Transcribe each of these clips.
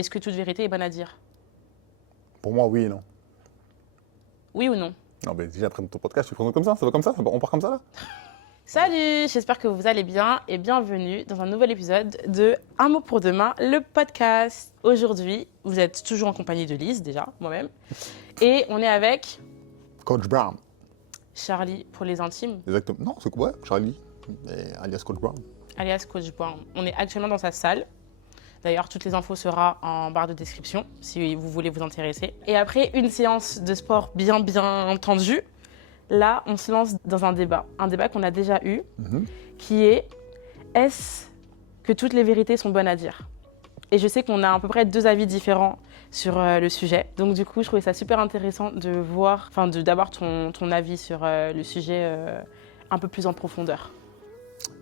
est-ce que toute vérité est bonne à dire? Pour moi, oui et non. Oui ou non? Non, mais déjà, après ton podcast, tu présentes comme ça va comme ça? On part comme ça, là? Salut, j'espère que vous allez bien et bienvenue dans un nouvel épisode de Un mot pour demain, le podcast. Aujourd'hui, vous êtes toujours en compagnie de Lise, déjà, moi-même. Et on est avec Coach Brown. Charlie pour les intimes, Exactement. Non, c'est quoi? Charlie, alias Coach Brown. alias Coach Brown. On est actuellement dans sa salle. D'ailleurs, toutes les infos seront en barre de description si vous voulez vous intéresser. Et après une séance de sport bien tendue, là, on se lance dans un débat qu'on a déjà eu, qui est est-ce que toutes les vérités sont bonnes à dire? Et je sais qu'on a à peu près deux avis différents sur le sujet. Donc du coup, je trouvais ça super intéressant de voir, d'avoir ton avis sur le sujet un peu plus en profondeur.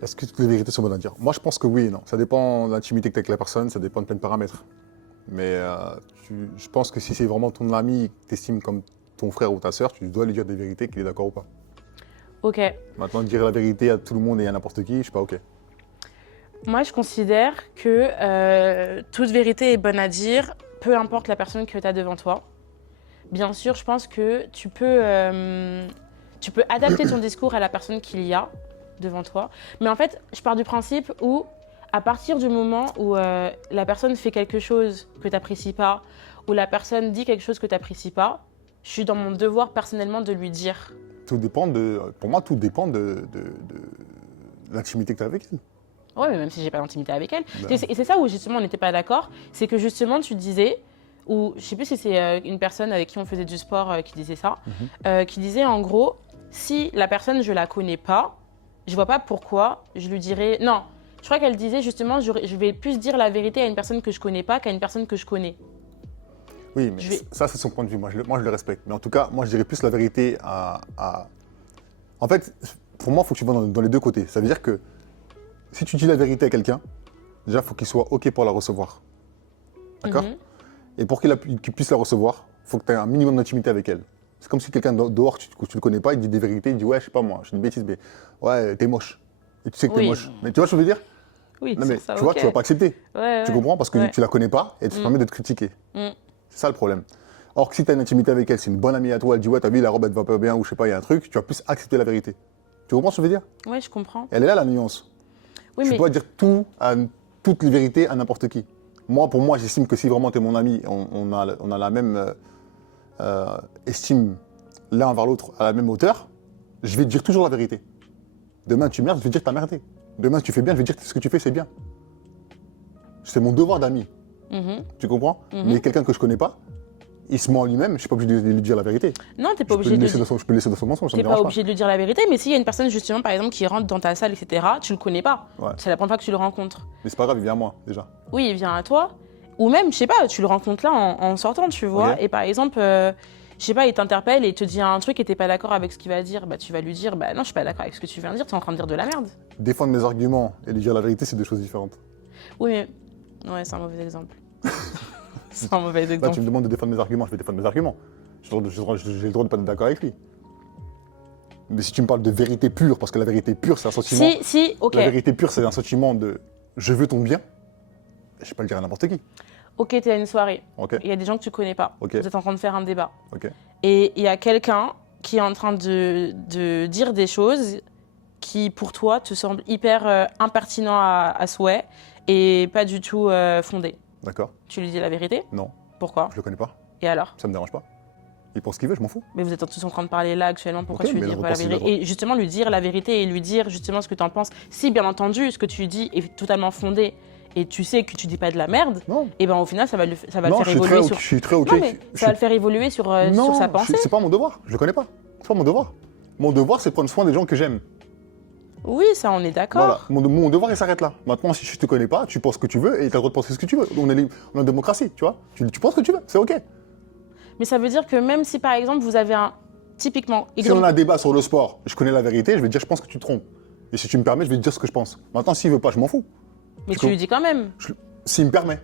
Est-ce que toutes les vérités sont bonnes à dire? Moi, je pense que oui et non. Ça dépend de l'intimité que tu as avec la personne, ça dépend de plein de paramètres. Mais je pense que si c'est vraiment ton ami que tu estimes comme ton frère ou ta sœur, tu dois lui dire des vérités, qu'il est d'accord ou pas. Ok. Maintenant, dire la vérité à tout le monde et à n'importe qui, je suis pas OK. Moi, je considère que toute vérité est bonne à dire, peu importe la personne que tu as devant toi. Bien sûr, je pense que tu peux adapter ton discours à la personne qu'il y a devant toi. Mais en fait, je pars du principe où, à partir du moment où la personne fait quelque chose que tu n'apprécies pas, ou la personne dit quelque chose que tu n'apprécies pas, je suis dans mon devoir personnellement de lui dire. Pour moi, tout dépend de l'intimité que tu as avec elle. Ouais, mais même si j'ai pas d'intimité avec elle. Ben. Et c'est ça où justement on n'était pas d'accord, c'est que justement tu disais, ou je sais plus si c'est une personne avec qui on faisait du sport qui disait ça, qui disait en gros, si la personne je la connais pas, je vois pas pourquoi je lui dirais. Non, je crois qu'elle disait justement, je vais plus dire la vérité à une personne que je connais pas qu'à une personne que je connais. Oui, mais ça, c'est son point de vue. Moi, je le respecte. Mais en tout cas, moi, je dirais plus la vérité En fait, pour moi, il faut que tu vas dans les deux côtés. Ça veut dire que si tu dis la vérité à quelqu'un, déjà, il faut qu'il soit OK pour la recevoir. D'accord? Et pour qu'il puisse la recevoir, il faut que tu aies un minimum d'intimité avec elle. C'est comme si quelqu'un dehors, tu ne le connais pas, il dit des vérités, il dit ouais, je sais pas moi, je dis une bêtise, mais ouais, t'es moche. Et tu sais que t'es moche. Mais tu vois ce que je veux dire? Oui, non, mais ça, tu vois, tu vas pas accepter. Ouais, tu comprends? Parce que tu la connais pas et tu te permets de te critiquer. C'est ça le problème. Or que si tu as une intimité avec elle, c'est une bonne amie à toi, elle dit ouais, t'as vu, la robe elle te va pas bien ou je sais pas, il y a un truc, tu vas plus accepter la vérité. Tu comprends ce que je veux dire? Oui, je comprends. Elle est là la nuance. Oui, tu peux pas dire toutes les vérités à n'importe qui. Pour moi, j'estime que si vraiment tu es mon ami, on a la même estime l'un envers l'autre à la même hauteur, je vais te dire toujours la vérité. Demain, tu merdes, je vais te dire que t'as merdé. Demain, tu fais bien, je vais te dire que ce que tu fais, c'est bien. C'est mon devoir d'ami. Tu comprends? Mais quelqu'un que je connais pas, il se ment en lui-même, je suis pas obligé de lui dire la vérité. Non, t'es pas obligé de je peux le laisser dans son mensonge, ça me T'es dérange pas obligé de lui dire la vérité, mais s'il y a une personne justement, par exemple, qui rentre dans ta salle, etc., tu le connais pas. Ouais. C'est la première fois que tu le rencontres. Mais c'est pas grave, il vient à moi, déjà. Oui, il vient à toi. Ou même, je sais pas, tu le rencontres là en sortant, tu vois. Ok. Et par exemple, je sais pas, il t'interpelle et te dit un truc et t'es pas d'accord avec ce qu'il va dire. Bah, tu vas lui dire, bah non, je suis pas d'accord avec ce que tu viens de dire, t'es en train de dire de la merde. Défendre mes arguments et lui dire la vérité, c'est deux choses différentes. Oui, mais. Ouais, c'est un mauvais exemple. C'est un mauvais Là, exemple. tu me demandes de défendre mes arguments, je vais défendre mes arguments. J'ai le droit de pas être d'accord avec lui. Mais si tu me parles de vérité pure, parce que la vérité pure, c'est un sentiment. Si, ok. La vérité pure, c'est un sentiment de je veux ton bien. Je vais pas le dire à n'importe qui. Ok, t'es à une soirée. Ok. Il y a des gens que tu connais pas. Ok. Vous êtes en train de faire un débat. Ok. Et il y a quelqu'un qui est en train de dire des choses qui, pour toi, te semblent hyper impertinents à souhait et pas du tout fondées. D'accord. Tu lui dis la vérité? Non, Pourquoi? je le connais pas. Et alors? Ça me dérange pas. Il pense ce qu'il veut, je m'en fous. Mais vous êtes tous en train de parler là actuellement, pourquoi Ok, tu lui mais dis la pas la réponse, il a vérité? Et justement, lui dire la vérité et lui dire justement ce que tu en penses. Si, bien entendu, ce que tu dis est totalement fondé et tu sais que tu dis pas de la merde, Non. et ben au final, ça va le faire Non, évoluer sur. je suis très OK. Non, mais ça va le faire évoluer sur sa pensée. C'est pas mon devoir. Je le connais pas. C'est pas mon devoir. Mon devoir, c'est de prendre soin des gens que j'aime. Oui, ça, on est d'accord. Voilà. Mon devoir, il s'arrête là. Maintenant, si je te connais pas, tu penses ce que tu veux et tu as le droit de penser ce que tu veux. On est en démocratie, tu vois. Tu penses ce que tu veux, c'est OK. Mais ça veut dire que même si par exemple vous avez un. Typiquement. Si on a un débat sur le sport, je connais la vérité, je vais te dire je pense que tu te trompes. Et si tu me permets, je vais te dire ce que je pense. Maintenant, s'il veut pas, je m'en fous. Mais tu lui dis quand même. S'il me permet.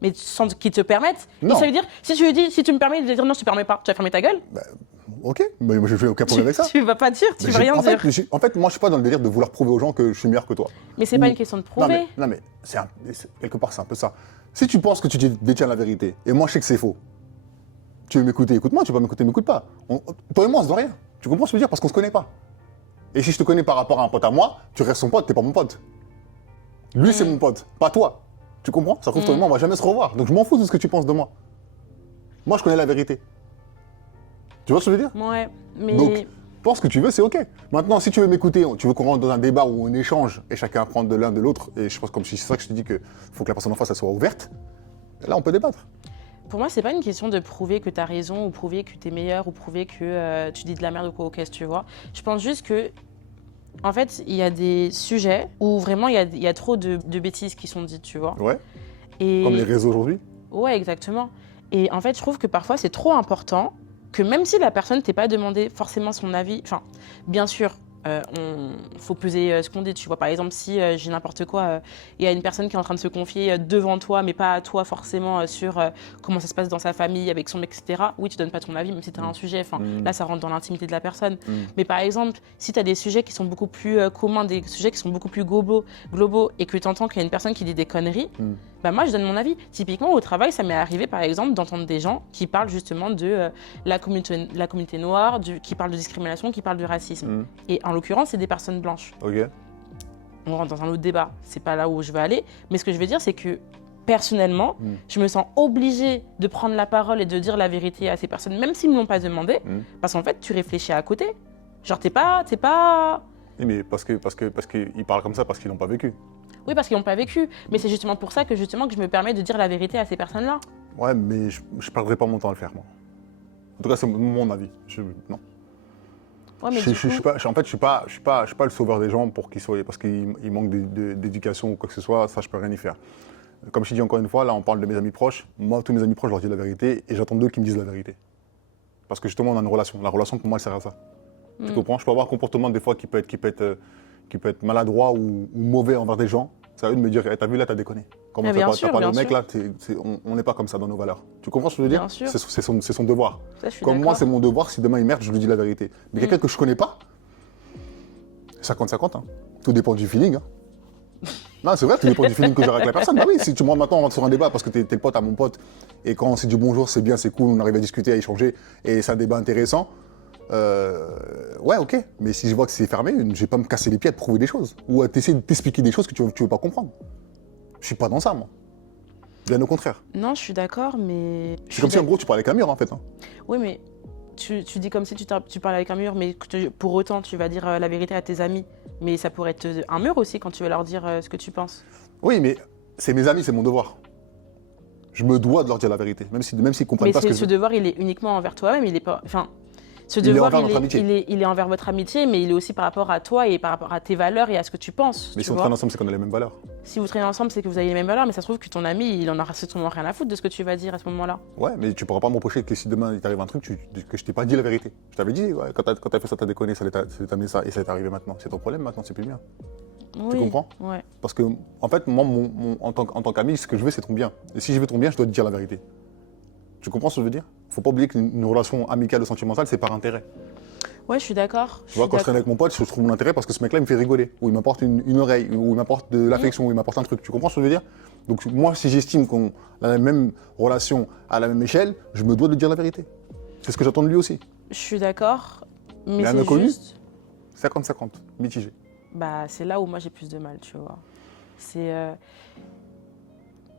Mais sans qu'il te permette. Non. Et ça veut dire, si tu lui dis, si tu me permets, il va dire non, je te permets pas. Tu vas fermer ta gueule. OK, mais moi je fais aucun problème avec ça. Tu vas pas dire, tu vas rien dire. En fait, moi je suis pas dans le délire de vouloir prouver aux gens que je suis meilleur que toi. Mais c'est pas une question de prouver. Non mais quelque part c'est un peu ça. Si tu penses que tu détiens la vérité, et moi je sais que c'est faux, tu veux m'écouter, écoute-moi, tu veux pas m'écouter, m'écoute pas. Toi et moi, on se doit rien. Tu comprends ce que je veux dire? Parce qu'on se connaît pas. Et si je te connais par rapport à un pote à moi, tu restes son pote, t'es pas mon pote. Lui, c'est mon pote, pas toi. Tu comprends? Ça se trouve, toi et moi, on va jamais se revoir. Donc je m'en fous de ce que tu penses de moi. Moi, je connais la vérité. Tu vois ce que je veux dire? Ouais, mais... Donc, pense ce que tu veux, c'est OK. Maintenant, si tu veux m'écouter, tu veux qu'on rentre dans un débat où on échange et chacun apprend de l'un de l'autre, et je pense comme c'est ça que je te dis qu'il faut que la personne en face, elle soit ouverte, là, on peut débattre. Pour moi, c'est pas une question de prouver que tu as raison, ou prouver que tu es meilleur, ou prouver que tu dis de la merde ou quoi, qu'est-ce que tu vois. Je pense juste que, en fait, il y a des sujets où vraiment il y a trop de bêtises qui sont dites, tu vois. Ouais. Et... Comme les réseaux aujourd'hui. Ouais, exactement. Et en fait, je trouve que parfois, c'est trop important que même si la personne t'ait pas demandé forcément son avis, enfin, bien sûr, faut peser ce qu'on dit, tu vois. Par exemple, si j'ai n'importe quoi, il y a une personne qui est en train de se confier devant toi, mais pas à toi forcément, sur comment ça se passe dans sa famille, avec son mec, etc. Oui, tu donnes pas ton avis, même si tu as un sujet. Enfin, là, ça rentre dans l'intimité de la personne. Mais par exemple, si tu as des sujets qui sont beaucoup plus communs, des sujets qui sont beaucoup plus globaux et que tu entends qu'il y a une personne qui dit des conneries, bah moi, je donne mon avis. Typiquement, au travail, ça m'est arrivé, par exemple, d'entendre des gens qui parlent justement de la communauté noire, qui parlent de discrimination, qui parlent de racisme. Et en l'occurrence, c'est des personnes blanches. Ok. On rentre dans un autre débat, c'est pas là où je veux aller. Mais ce que je veux dire, c'est que personnellement, je me sens obligée de prendre la parole et de dire la vérité à ces personnes, même s'ils ne m'ont pas demandé, parce qu'en fait, tu réfléchis à côté. Genre, t'es pas... Oui, mais parce qu'ils parlent comme ça, parce qu'ils n'ont pas vécu. Oui, parce qu'ils n'ont pas vécu. Mais c'est justement pour ça que je me permets de dire la vérité à ces personnes-là. Ouais, mais je ne perdrai pas mon temps à le faire, moi. En tout cas, c'est mon avis. Non. Ouais, mais je suis pas le sauveur des gens pour qu'ils soient, parce qu'ils manquent d'éducation ou quoi que ce soit. Ça, je peux rien y faire. Comme je te dis encore une fois, là, on parle de mes amis proches. Moi, tous mes amis proches, je leur dis la vérité et j'attends d'eux qu'ils me disent la vérité. Parce que justement, on a une relation. La relation, pour moi, elle sert à ça. Tu comprends? Je peux avoir un comportement des fois qui peut être maladroit ou mauvais envers des gens. C'est à eux de me dire, hey, t'as vu là, t'as déconné. Comment t'as parlé au mec là, on n'est pas comme ça dans nos valeurs. Tu comprends ce que je veux dire? C'est son devoir. Ça, comme moi, c'est mon devoir, si demain il merde, je lui dis la vérité. Mais quelqu'un que je connais pas, 50-50, hein. Tout dépend du feeling. Hein. Non, c'est vrai, tout dépend du feeling que j'ai avec la personne. Bah oui, si tu, moi maintenant on rentre sur un débat parce que t'es le pote à mon pote, et quand on s'est dit bonjour, c'est bien, c'est cool, on arrive à discuter, à échanger, et c'est un débat intéressant. Ouais, ok, mais si je vois que c'est fermé, je vais pas me casser les pieds à te prouver des choses ou à t'essayer de t'expliquer des choses que tu veux pas comprendre. Je suis pas dans ça, moi. Bien au contraire. Non, je suis d'accord, mais... C'est comme si en gros tu parlais avec un mur en fait. Hein. Oui, mais tu dis comme si tu parlais avec un mur, mais pour autant tu vas dire la vérité à tes amis. Mais ça pourrait être un mur aussi quand tu vas leur dire ce que tu penses. Oui, mais c'est mes amis, c'est mon devoir. Je me dois de leur dire la vérité, même s'ils comprennent pas ce que Mais ce devoir, il est uniquement envers toi-même, il est pas... Enfin, ce il devoir, est envers notre amitié. Il est envers votre amitié, mais il est aussi par rapport à toi et par rapport à tes valeurs et à ce que tu penses. Mais si on traîne ensemble, c'est qu'on a les mêmes valeurs. Si vous traînez ensemble, c'est que vous avez les mêmes valeurs, mais ça se trouve que ton ami, il en a certainement rien à foutre de ce que tu vas dire à ce moment-là. Ouais, mais tu pourras pas me reprocher que si demain il t'arrive un truc, que je t'ai pas dit la vérité. Je t'avais dit, ouais, quand t'as fait ça, t'as déconné, ça t'as amené ça, et ça t'est arrivé maintenant. C'est ton problème maintenant, c'est plus bien. Oui, tu comprends? Ouais. Parce que, en fait, moi, en tant qu'ami, ce que je veux, c'est ton bien. Et si je veux ton bien, je dois te dire la vérité. Tu comprends ce que je veux dire? Faut pas oublier qu'une relation amicale ou sentimentale, c'est par intérêt. Ouais, je suis d'accord. Tu vois, quand je traîne avec mon pote, je trouve mon intérêt parce que ce mec-là, il me fait rigoler, ou il m'apporte une oreille, ou il m'apporte de l'affection, ou il m'apporte un truc. Tu comprends ce que je veux dire? Donc, moi, si j'estime qu'on a la même relation à la même échelle, je me dois de dire la vérité. C'est ce que j'attends de lui aussi. Je suis d'accord, mais un c'est inconnu, juste... 50-50, mitigé. Bah, c'est là où moi j'ai plus de mal, tu vois. C'est...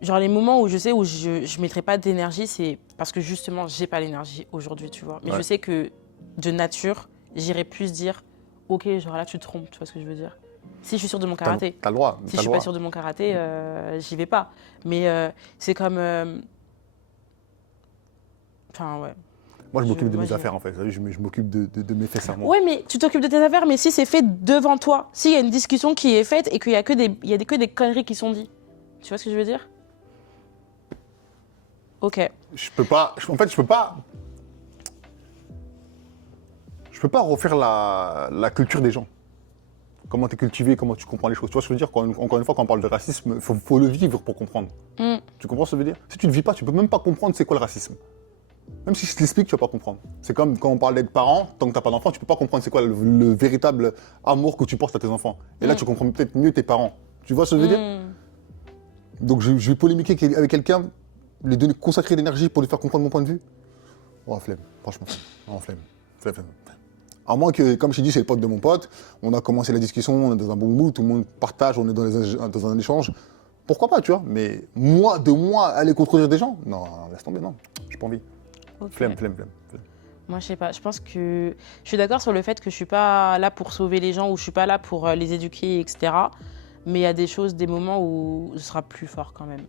Genre les moments où je sais où je mettrai pas d'énergie, c'est parce que justement, j'ai pas l'énergie aujourd'hui, tu vois. Mais je sais que de nature, j'irai plus dire, ok, genre là tu te trompes, tu vois ce que je veux dire. Si je suis sûre de mon karaté. T'as le droit. Si je suis pas sûre de mon karaté, j'y vais pas. Mais c'est comme... Enfin, ouais. Moi, je m'occupe de mes affaires, en fait. Je m'occupe de mes fesses à moi. Oui, mais tu t'occupes de tes affaires, mais si c'est fait devant toi, s'il y a une discussion qui est faite et qu'il y a que des conneries qui sont dites, tu vois ce que je veux dire? Ok. Je peux pas refaire la culture des gens. Comment tu es cultivé, comment tu comprends les choses. Tu vois ce que je veux dire? Encore une fois, quand on parle de racisme, il faut le vivre pour comprendre. Tu comprends ce que je veux dire? Si tu ne le vis pas, tu ne peux même pas comprendre c'est quoi le racisme. Même si je t'explique, tu ne vas pas comprendre. C'est comme quand on parle d'être parent, tant que tu n'as pas d'enfant, tu ne peux pas comprendre c'est quoi le véritable amour que tu portes à tes enfants. Et là, tu comprends peut-être mieux tes parents. Tu vois ce que je veux dire? Donc je vais polémiquer avec quelqu'un, lui donner, consacrer l'énergie pour lui faire comprendre mon point de vue. Oh, flemme, franchement, non, flemme. À moins que, comme je t'ai dit, c'est le pote de mon pote, on a commencé la discussion, on est dans un bon mood, tout le monde partage, on est dans un échange. Pourquoi pas, tu vois? Mais moi, aller contredire des gens? Non, laisse tomber, non, j'ai pas envie. Okay. Flemme. Moi, je sais pas, je pense que je suis d'accord sur le fait que je suis pas là pour sauver les gens ou je suis pas là pour les éduquer, etc. Mais il y a des choses, des moments où ce sera plus fort quand même.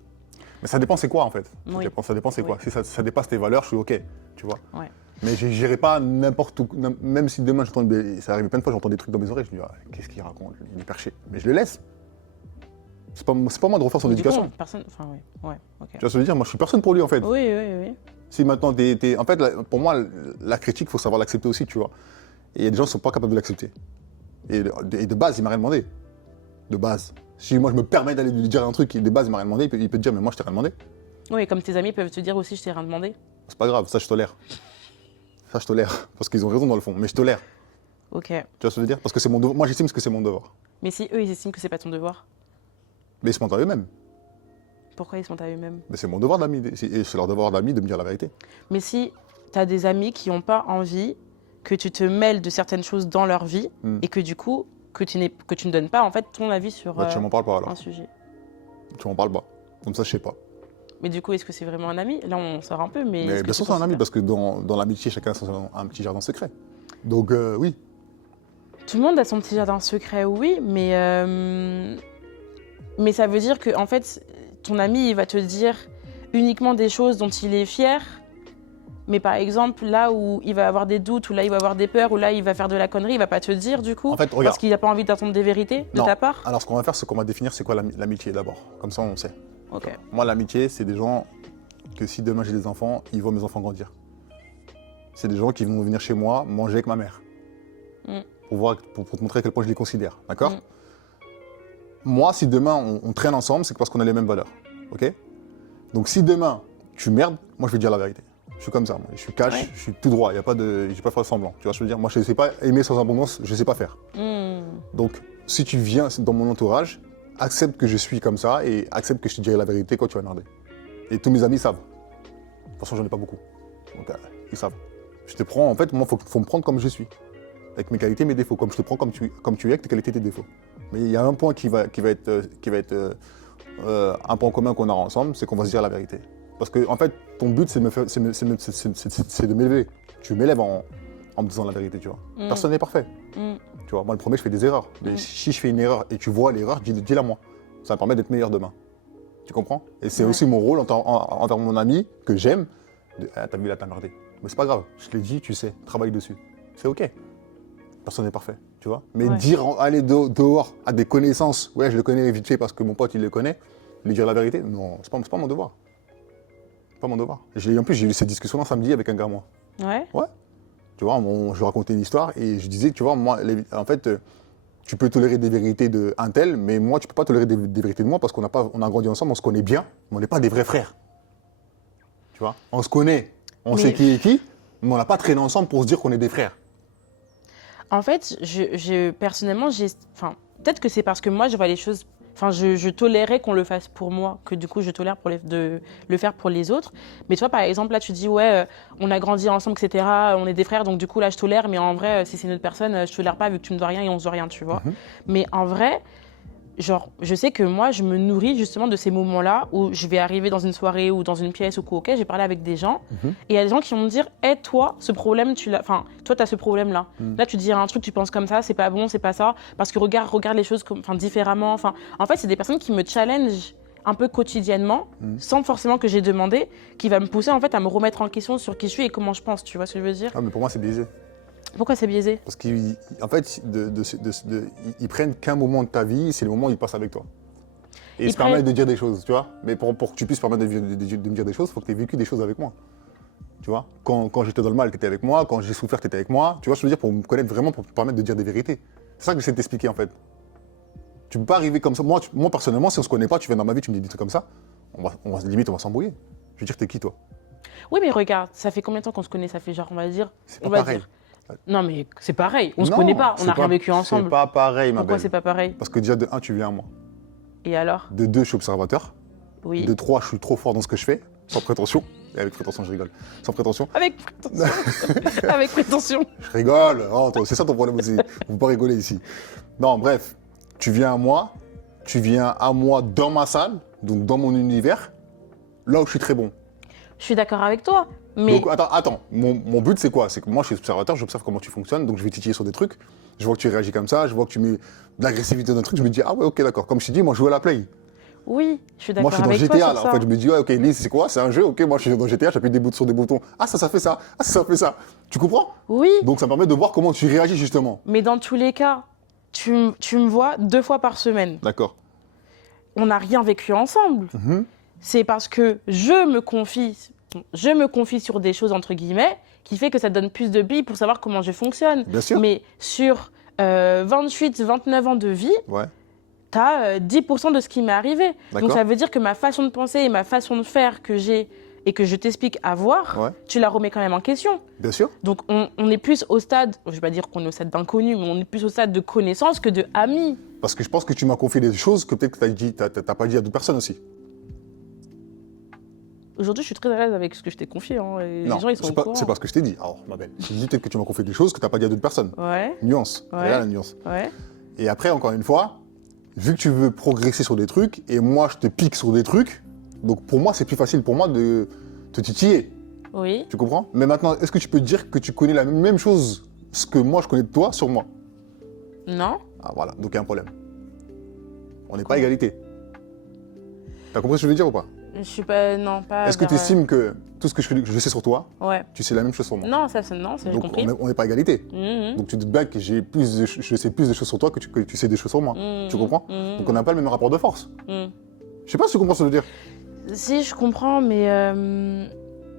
Mais ça dépend c'est quoi en fait. Oui. Ça dépend c'est quoi. Si ça dépasse tes valeurs, je suis OK, tu vois. Ouais. Mais je n'irai pas n'importe où, même si demain j'entends, ça arrive plein de fois, j'entends des trucs dans mes oreilles, je me dis, qu'est-ce qu'il raconte, il est perché. Mais je le laisse. C'est pas moi de refaire son éducation. Personne, enfin ouais, ok. Tu vois ce que je veux dire? Moi je suis personne pour lui en fait. Oui. Si maintenant en fait, pour moi, la critique, il faut savoir l'accepter aussi, tu vois. Et il y a des gens qui ne sont pas capables de l'accepter. Et de base, il m'a rien demandé. De base. Si moi je me permets d'aller lui dire un truc, de base il m'a rien demandé, il peut te dire mais moi je t'ai rien demandé. Oui, comme tes amis peuvent te dire aussi je t'ai rien demandé. C'est pas grave, ça je tolère. Ça je tolère, parce qu'ils ont raison dans le fond, mais je tolère. Ok. Tu vois ce que je veux dire? Parce que c'est mon devoir, moi j'estime que c'est mon devoir. Mais si eux ils estiment que c'est pas ton devoir? Mais ils se mentent à eux-mêmes. Pourquoi ils se mentent à eux-mêmes? Mais c'est mon devoir d'ami, c'est leur devoir d'ami de me dire la vérité. Mais si t'as des amis qui n'ont pas envie que tu te mêles de certaines choses dans leur vie et que du coup que tu ne donnes pas en fait ton avis sur tu m'en parles pas, alors. un sujet. Tu m'en parles pas. Comme ça, je sais pas. Mais du coup, est-ce que c'est vraiment un ami? Là, on sort un peu, mais... bien sûr, c'est un ami, parce que dans l'amitié, chacun a un petit jardin secret. Donc, oui. Tout le monde a son petit jardin secret, oui, mais ça veut dire que, en fait, ton ami, il va te dire uniquement des choses dont il est fier. Mais par exemple, là où il va avoir des doutes, ou là il va avoir des peurs, ou là il va faire de la connerie, il va pas te dire du coup, en fait, regarde, parce qu'il n'a pas envie d'entendre des vérités de ta part. Alors ce qu'on va faire, c'est qu'on va définir c'est quoi l'amitié d'abord. Comme ça, on sait. Ok. Moi, l'amitié, c'est des gens que si demain j'ai des enfants, ils voient mes enfants grandir. C'est des gens qui vont venir chez moi manger avec ma mère. Pour te montrer à quel point je les considère. D'accord? Moi, si demain on traîne ensemble, c'est parce qu'on a les mêmes valeurs. Ok? Donc si demain tu merdes, moi je vais te dire la vérité. Je suis comme ça, moi. Je suis cash, je suis tout droit, je ne vais pas faire semblant. Tu vois ce que je veux dire? Moi, je ne sais pas aimer sans abondance, je ne sais pas faire. Donc, si tu viens dans mon entourage, accepte que je suis comme ça et accepte que je te dirai la vérité quand tu vas merder. Et tous mes amis savent. De toute façon, j'en ai pas beaucoup. Donc, ils savent. Je te prends, en fait, moi, il faut me prendre comme je suis. Avec mes qualités, mes défauts. Comme je te prends comme tu es, avec tes qualités, tes défauts. Mais il y a un point qui va être un point commun qu'on aura ensemble, c'est qu'on va se dire la vérité. Parce que, en fait, ton but, c'est de m'élever. Tu m'élèves en me disant la vérité, tu vois. Personne n'est parfait. Tu vois, moi, le premier, je fais des erreurs. Mais si je fais une erreur et tu vois l'erreur, dis-la moi. Ça me permet d'être meilleur demain. Tu comprends? Et c'est aussi mon rôle envers mon ami, que j'aime, t'as vu là, t'as merdé. Mais c'est pas grave, je te l'ai dit, tu sais, travaille dessus. C'est OK. Personne n'est parfait, tu vois. Mais aller dehors à des connaissances, ouais, je le connais vite fait parce que mon pote, il le connaît, lui dire la vérité, non, c'est pas mon devoir. Pas mon devoir. En plus, j'ai eu cette discussion-là samedi avec un gars, moi. Ouais. Ouais. Tu vois, je lui racontais une histoire et je disais, tu vois, moi, en fait, tu peux tolérer des vérités d'un tel, mais moi, tu peux pas tolérer des vérités de moi parce qu'on a grandi ensemble, on se connaît bien, mais on n'est pas des vrais frères. Tu vois, on se connaît, on sait qui est qui, mais on n'a pas traîné ensemble pour se dire qu'on est des frères. En fait, personnellement, peut-être que c'est parce que moi, je vois les choses. Enfin, je tolérais qu'on le fasse pour moi, que du coup, je tolère de le faire pour les autres. Mais toi, par exemple, là, tu dis, ouais, on a grandi ensemble, etc., on est des frères, donc du coup, là, je tolère, mais en vrai, si c'est une autre personne, je tolère pas vu que tu me dois rien et on se doit rien, tu vois. Mais en vrai, genre, je sais que moi, je me nourris justement de ces moments-là où je vais arriver dans une soirée ou dans une pièce ou quoi, ok, j'ai parlé avec des gens, et il y a des gens qui vont me dire, hey, toi, ce problème, toi, t'as ce problème-là. Là, tu dis un truc, tu penses comme ça, c'est pas bon, c'est pas ça, parce que regarde les choses différemment. En fait, c'est des personnes qui me challengent un peu quotidiennement, sans forcément que j'ai demandé, qui va me pousser en fait à me remettre en question sur qui je suis et comment je pense, tu vois ce que je veux dire? Ah, mais pour moi, c'est biaisé. Pourquoi c'est biaisé? Parce qu'en fait, ils prennent qu'un moment de ta vie, c'est le moment où ils passent avec toi. Et ils se permettent de dire des choses, tu vois. Mais pour que tu puisses permettre de me dire des choses, il faut que tu aies vécu des choses avec moi. Tu vois, quand j'étais dans le mal, tu étais avec moi. Quand j'ai souffert, tu étais avec moi. Tu vois, je veux dire, pour me connaître vraiment, pour te permettre de dire des vérités. C'est ça que j'essaie de t'expliquer, en fait. Tu peux pas arriver comme ça. Moi, personnellement, si on se connaît pas, tu viens dans ma vie, tu me dis des trucs comme ça, limite, on va s'embrouiller. Je veux dire, t'es qui, toi? Oui, mais regarde, ça fait combien de temps qu'on se connaît? Ça fait genre, on va dire... C'est pas pareil. Non, mais c'est pareil. On se connaît pas, on n'a rien vécu ensemble. C'est pas pareil, ma belle. Pourquoi c'est pas pareil? Parce que déjà, de 1, tu viens à moi. Et alors? De 2, je suis observateur. Oui. De 3, je suis trop fort dans ce que je fais, sans prétention. Et avec prétention, je rigole. Sans prétention. Avec prétention. Avec prétention. Je rigole. Oh, c'est ça ton problème aussi. Vous ne pas rigoler ici. Non, bref. Tu viens à moi dans ma salle, donc dans mon univers, là où je suis très bon. Je suis d'accord avec toi, mais... Donc, attends. Mon but, c'est quoi? C'est que moi, je suis observateur, j'observe comment tu fonctionnes, donc je vais titiller sur des trucs. Je vois que tu réagis comme ça, je vois que tu mets de l'agressivité dans un truc, je me dis, ah ouais, ok, d'accord. Comme je t'ai dit, moi, je joue à la play. Oui, je suis d'accord avec toi. Moi, je suis dans GTA, là. Ça. En fait, je me dis, ouais, ok, Lise, c'est quoi? C'est un jeu, ok, moi, je suis dans GTA, j'appuie sur des boutons. Ah, ça fait ça. Ah, ça fait ça. Tu comprends? Oui. Donc, ça me permet de voir comment tu réagis, justement. Mais dans tous les cas, tu me vois 2 fois par semaine. D'accord. On n'a rien vécu ensemble. C'est parce que je me confie sur des choses, entre guillemets, qui fait que ça donne plus de billes pour savoir comment je fonctionne. Bien sûr. Mais sur 28, 29 ans de vie, ouais. tu as 10% de ce qui m'est arrivé. Donc ça veut dire que ma façon de penser et ma façon de faire que j'ai et que je t'explique à voir, tu la remets quand même en question. Bien sûr. Donc on est plus au stade, je ne vais pas dire qu'on est au stade d'inconnu, mais on est plus au stade de connaissance que de amis. Parce que je pense que tu m'as confié des choses que peut-être que tu n'as pas dit à d'autres personnes aussi. Aujourd'hui, je suis très à l'aise avec ce que je t'ai confié. Hein, et non, les gens, ils sont c'est pas ce que je t'ai dit. Alors, ma belle, je t'ai dit peut-être que tu m'as confié des choses que tu n'as pas dit à d'autres personnes. Ouais. Nuance. Ouais. Là, la nuance. Ouais. Et après, encore une fois, vu que tu veux progresser sur des trucs, et moi, je te pique sur des trucs, donc pour moi, c'est plus facile pour moi de te titiller. Oui. Tu comprends? Mais maintenant, est-ce que tu peux dire que tu connais la même chose, ce que moi, je connais de toi, sur moi? Non. Ah, voilà. Donc, il y a un problème. On n'est pas à égalité. T'as compris ce que je veux dire ou pas? Je suis pas... Non, pas... Est-ce que tu estimes que tout ce que je sais sur toi, tu sais la même chose sur moi? Non, ça, j'ai compris. Donc, on n'est pas à égalité. Donc, tu te dis bien que je sais plus de choses sur toi que tu sais des choses sur moi. Tu comprends? Donc, on n'a pas le même rapport de force. Je sais pas si tu comprends ce que je veux dire. Si, je comprends, mais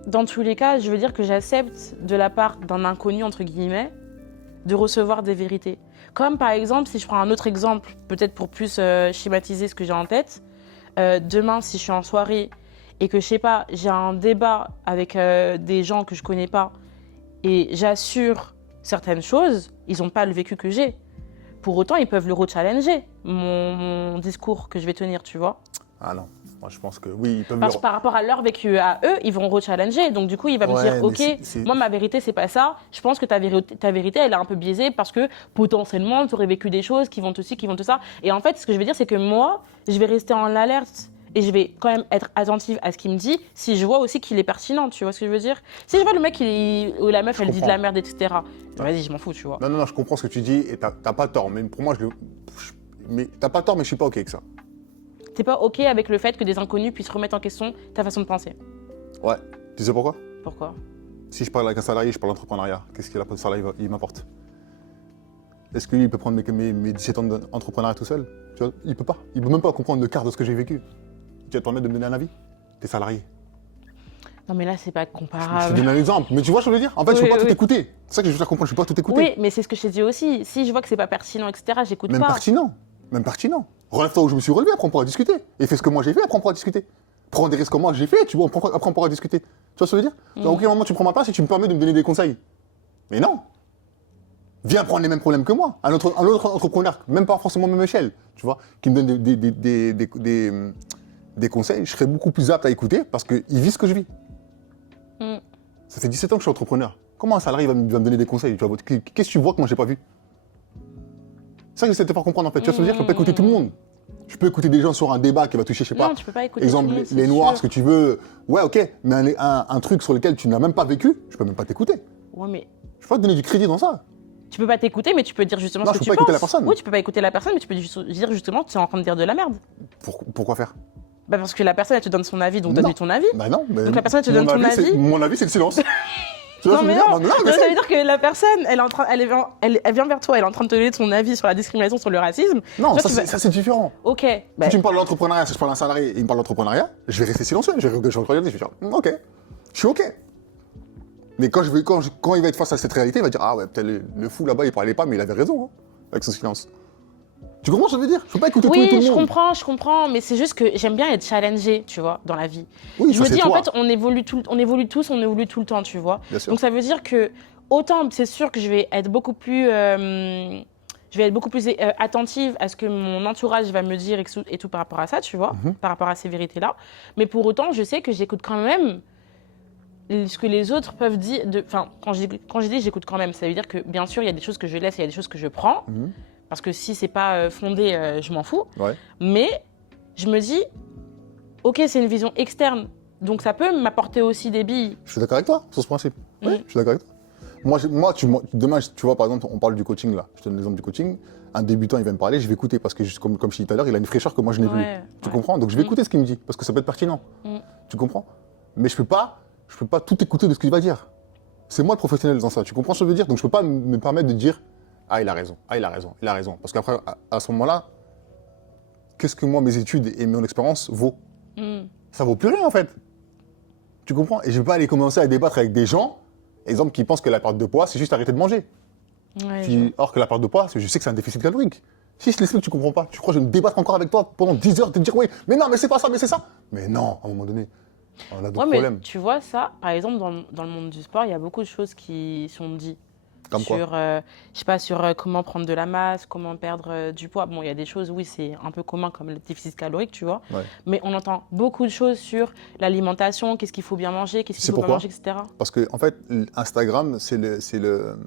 dans tous les cas, je veux dire que j'accepte de la part d'un inconnu, entre guillemets, de recevoir des vérités. Comme par exemple, si je prends un autre exemple, peut-être pour plus schématiser ce que j'ai en tête, demain, si je suis en soirée et que, je sais pas, j'ai un débat avec des gens que je connais pas et j'assure certaines choses, ils n'ont pas le vécu que j'ai. Pour autant, ils peuvent le re-challenger, mon discours que je vais tenir, tu vois. Ah non, moi je pense que oui, ils peuvent Parce que par rapport à leur vécu à eux, ils vont re-challenger. Donc du coup, il va me dire, ok, moi ma vérité c'est pas ça. Je pense que ta vérité elle est un peu biaisée parce que potentiellement tu aurais vécu des choses qui vont tout ci, qui vont tout ça. Et en fait, ce que je veux dire, c'est que moi, je vais rester en alerte et je vais quand même être attentive à ce qu'il me dit si je vois aussi qu'il est pertinent. Tu vois ce que je veux dire? Si je vois le mec ou la meuf, elle dit de la merde, etc. Vas-y, je m'en fous, tu vois. Non, je comprends ce que tu dis et t'as pas tort. Mais pour moi, mais t'as pas tort, mais je suis pas ok avec ça. T'es pas ok avec le fait que des inconnus puissent remettre en question ta façon de penser? Ouais. Tu sais pourquoi? Pourquoi? Si je parle avec un salarié, je parle d'entrepreneuriat. Qu'est-ce que le salarié il m'apporte? Est-ce qu'il peut prendre mes 17 ans d'entrepreneuriat tout seul? Tu vois, il peut pas. Il peut même pas comprendre le quart de ce que j'ai vécu. Tu vas te permettre de me donner un avis? T'es salarié. Non mais là, c'est pas comparable. Je te donne un exemple. Mais tu vois ce que je veux dire? En fait, je ne peux pas tout écouter. C'est ça que je veux faire comprendre, je ne peux pas tout écouter. Oui, mais c'est ce que je t'ai dit aussi. Si je vois que c'est pas pertinent, etc., j'écoute pas. Même pertinent. Relève-toi où je me suis relevé, après on pourra discuter. Et fais ce que moi j'ai fait, après on pourra discuter. Prends des risques comme moi j'ai fait, tu vois, après on pourra discuter. Tu vois ce que je veux dire? À aucun moment tu prends ma place et tu me permets de me donner des conseils. Mais non. Viens prendre les mêmes problèmes que moi. Un autre entrepreneur, même pas forcément même échelle, tu vois, qui me donne des conseils, je serais beaucoup plus apte à écouter parce qu'il vit ce que je vis. Ça fait 17 ans que je suis entrepreneur. Comment un salarié va me donner des conseils? Qu'est-ce que tu vois que moi j'ai pas vu? C'est ça que j'essaie de te faire comprendre en fait. Tu vois ce que je veux dire? Je peux pas écouter tout le monde. Je peux écouter des gens sur un débat qui va toucher, je sais pas. Non, tu peux pas écouter exemple, tout le monde, les noirs, sûr. ce que tu veux. Ouais, ok. Mais un truc sur lequel tu n'as même pas vécu, je peux même pas t'écouter. Ouais, mais Je peux pas te donner du crédit dans ça. tu peux pas t'écouter, mais tu peux dire justement Non, ce je que peux tu pas écouter penses. la personne. Oui, tu peux pas écouter la personne, mais tu peux dire justement que tu es en train de dire de la merde. Pourquoi faire? Bah parce que la personne, elle te donne son avis, donc donne-lui ton avis. Bah non. Donc la personne, elle te donne ton avis. Mon avis, c'est le silence. Tu vois Non ce que mais je veux non, dire? non, ça veut dire que la personne, elle vient vers toi, elle est en train de te donner son avis sur la discrimination, sur le racisme. Non, Toi, ça c'est différent. Ok. Si tu me parles de l'entrepreneuriat, si je parle d'un salarié et il me parle d'entrepreneuriat, je vais rester silencieux. Je vais regarder, je vais dire ok, je suis ok. Mais quand il va être face à cette réalité, il va dire ah ouais, peut-être le fou là-bas il parlait pas, mais il avait raison hein, avec son silence. Tu comprends ce que je veux dire? Je peux pas écouter tout le monde. Oui, je comprends, mais c'est juste que j'aime bien être challengée, tu vois, dans la vie. Oui, je me dis, en fait, on évolue tous, on évolue tout le temps, tu vois. Bien sûr. Donc ça veut dire que, autant, c'est sûr que je vais être beaucoup plus, je je vais être beaucoup plus attentive à ce que mon entourage va me dire et tout par rapport à ça, tu vois, par rapport à ces vérités-là. Mais pour autant, je sais que j'écoute quand même ce que les autres peuvent dire. Enfin, quand je dis j'écoute quand même, ça veut dire que bien sûr, il y a des choses que je laisse, il y a des choses que je prends. Parce que si c'est pas fondé, je m'en fous. Ouais. Mais je me dis, ok, c'est une vision externe. Donc ça peut m'apporter aussi des billes. Je suis d'accord avec toi sur ce principe. Oui, je suis d'accord avec toi. Demain, tu vois, par exemple, on parle du coaching là. Je te donne l'exemple du coaching. Un débutant, il va me parler, je vais écouter parce que, comme je disais tout à l'heure, il a une fraîcheur que moi je n'ai plus. Tu comprends? Donc je vais écouter ce qu'il me dit parce que ça peut être pertinent. Tu comprends? Mais je peux pas tout écouter de ce qu'il va dire. C'est moi le professionnel dans ça. Tu comprends ce que je veux dire? Donc je peux pas me permettre de dire ah il a raison, ah il a raison, il a raison. Parce qu'après, à ce moment-là, qu'est-ce que moi mes études et mon expérience vaut? Ça vaut plus rien en fait. Tu comprends? Et je vais pas aller commencer à débattre avec des gens. Exemple, qui pensent que la perte de poids, c'est juste arrêter de manger. Or que la perte de poids, je sais que c'est un déficit calorique. Si je l'explique, tu comprends pas. Tu crois que je vais me débattre encore avec toi pendant 10 heures, te dire oui, mais non, mais c'est pas ça, mais c'est ça. Mais non, à un moment donné, on a d'autres problèmes. Mais tu vois ça, par exemple, dans le monde du sport, il y a beaucoup de choses qui sont dites. Comme sur, quoi je sais pas, sur comment prendre de la masse, comment perdre du poids. Bon, il y a des choses, oui, c'est un peu commun comme le déficit calorique, tu vois. Ouais. Mais on entend beaucoup de choses sur l'alimentation, qu'est-ce qu'il faut bien manger, qu'est-ce qu'il faut pas manger, etc. Parce que en fait, Instagram, c'est le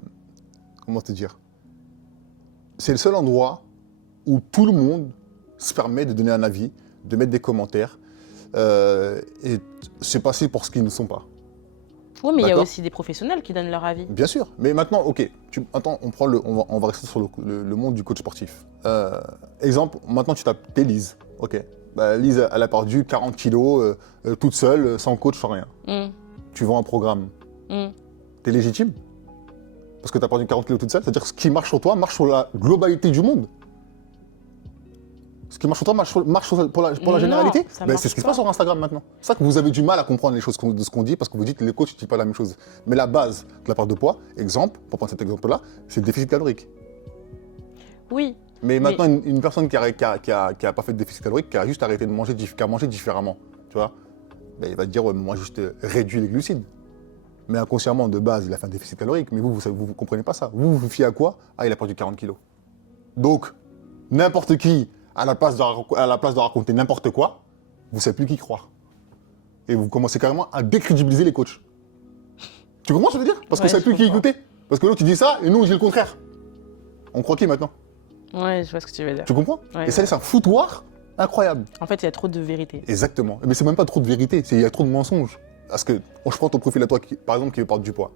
comment te dire? C'est le seul endroit où tout le monde se permet de donner un avis, de mettre des commentaires et se passer pour ce qu'ils ne sont pas. Oui, mais il y a aussi des professionnels qui donnent leur avis. Bien sûr. Mais maintenant, ok, attends, on va rester sur le monde du coach sportif. Exemple, maintenant tu tapes Lise. Ok. Bah, Lise, elle a perdu 40 kilos toute seule, sans coach, sans rien. Tu vends un programme. T'es légitime? Parce que tu as perdu 40 kilos toute seule, c'est-à-dire que ce qui marche sur toi marche sur la globalité du monde. Ce qui marche sur toi marche pour la généralité. Ben, c'est ce qui se passe sur Instagram maintenant. C'est ça que vous avez du mal à comprendre les choses de ce qu'on dit parce que vous dites que les coachs ne disent pas la même chose. Mais la base de la perte de poids, exemple, pour prendre cet exemple-là, c'est le déficit calorique. Oui. Mais maintenant, une personne qui a pas fait de déficit calorique, qui a juste arrêté de manger, qui a mangé différemment, tu vois, ben, il va te dire, ouais, moi, juste réduit les glucides. Mais inconsciemment, de base, il a fait un déficit calorique. Mais vous ne comprenez pas ça. Vous fiez à quoi? Ah, il a perdu 40 kilos. Donc, n'importe qui, à la place de raconter n'importe quoi, vous ne savez plus qui croire. Et vous commencez carrément à décrédibiliser les coachs. Tu comprends ce que je veux dire? Parce qu'on ne sait plus qui écouter. Parce que l'autre, tu dis ça, et nous, on dit le contraire. On croit qui maintenant? Ouais, je vois ce que tu veux dire. Tu comprends? Ouais, et ça laisse un foutoir incroyable. En fait, il y a trop de vérité. Exactement. Mais c'est même pas trop de vérité, il y a trop de mensonges. Parce que je prends ton profil à toi, par exemple, qui veut perdre du poids.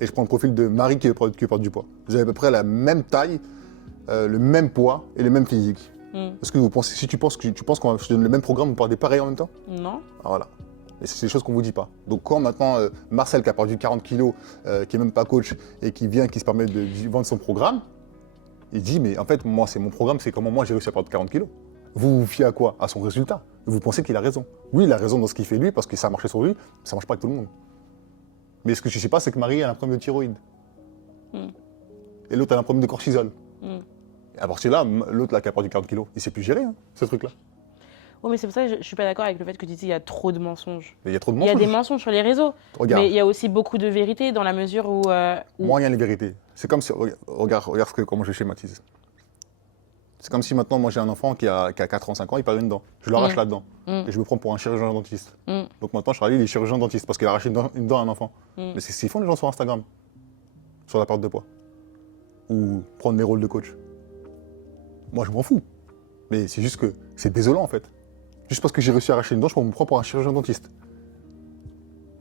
Et je prends le profil de Marie qui veut perdre du poids. Vous avez à peu près la même taille, le même poids et le même physique. Est-ce que vous pensez, si tu penses qu'on je te donne le même programme, vous perdez pareil en même temps? Non. Ah, voilà. Et c'est des choses qu'on ne vous dit pas. Donc quand maintenant Marcel qui a perdu 40 kilos, qui n'est même pas coach et qui se permet de vendre son programme, il dit mais en fait moi c'est mon programme, c'est comment moi j'ai réussi à perdre 40 kilos. Vous vous fiez à quoi? À son résultat. Vous pensez qu'il a raison. Oui, il a raison dans ce qu'il fait lui parce que ça a marché sur lui, ça ne marche pas avec tout le monde. Mais ce que tu ne sais pas, c'est que Marie a un problème de thyroïde. Et l'autre a un problème de cortisol. Et à partir de là, l'autre là qui a perdu 40 kilos, il ne sait plus gérer ce truc-là. Oui, mais c'est pour ça que je ne suis pas d'accord avec le fait que tu dis qu'il y a trop de mensonges. Mais il y a trop de mensonges. Il y a des mensonges sur les réseaux. Regarde. Mais il y a aussi beaucoup de vérité dans la mesure où... Moi, il y a les vérités. C'est comme si... Regarde comment je schématise. C'est comme si maintenant, moi, j'ai un enfant qui a 4 ans, 5 ans, il perd une dent. Je l'arrache la dent. Et je me prends pour un chirurgien dentiste. Donc maintenant, je rallie les chirurgiens dentistes parce qu'il a arraché une dent à un enfant. Mais c'est ce qu'ils font les gens sur Instagram. Sur la perte de poids. Ou prendre les rôles de coach. Moi, je m'en fous. Mais c'est juste que c'est désolant, en fait. Juste parce que j'ai réussi à arracher une dent, je me prends pour un chirurgien dentiste.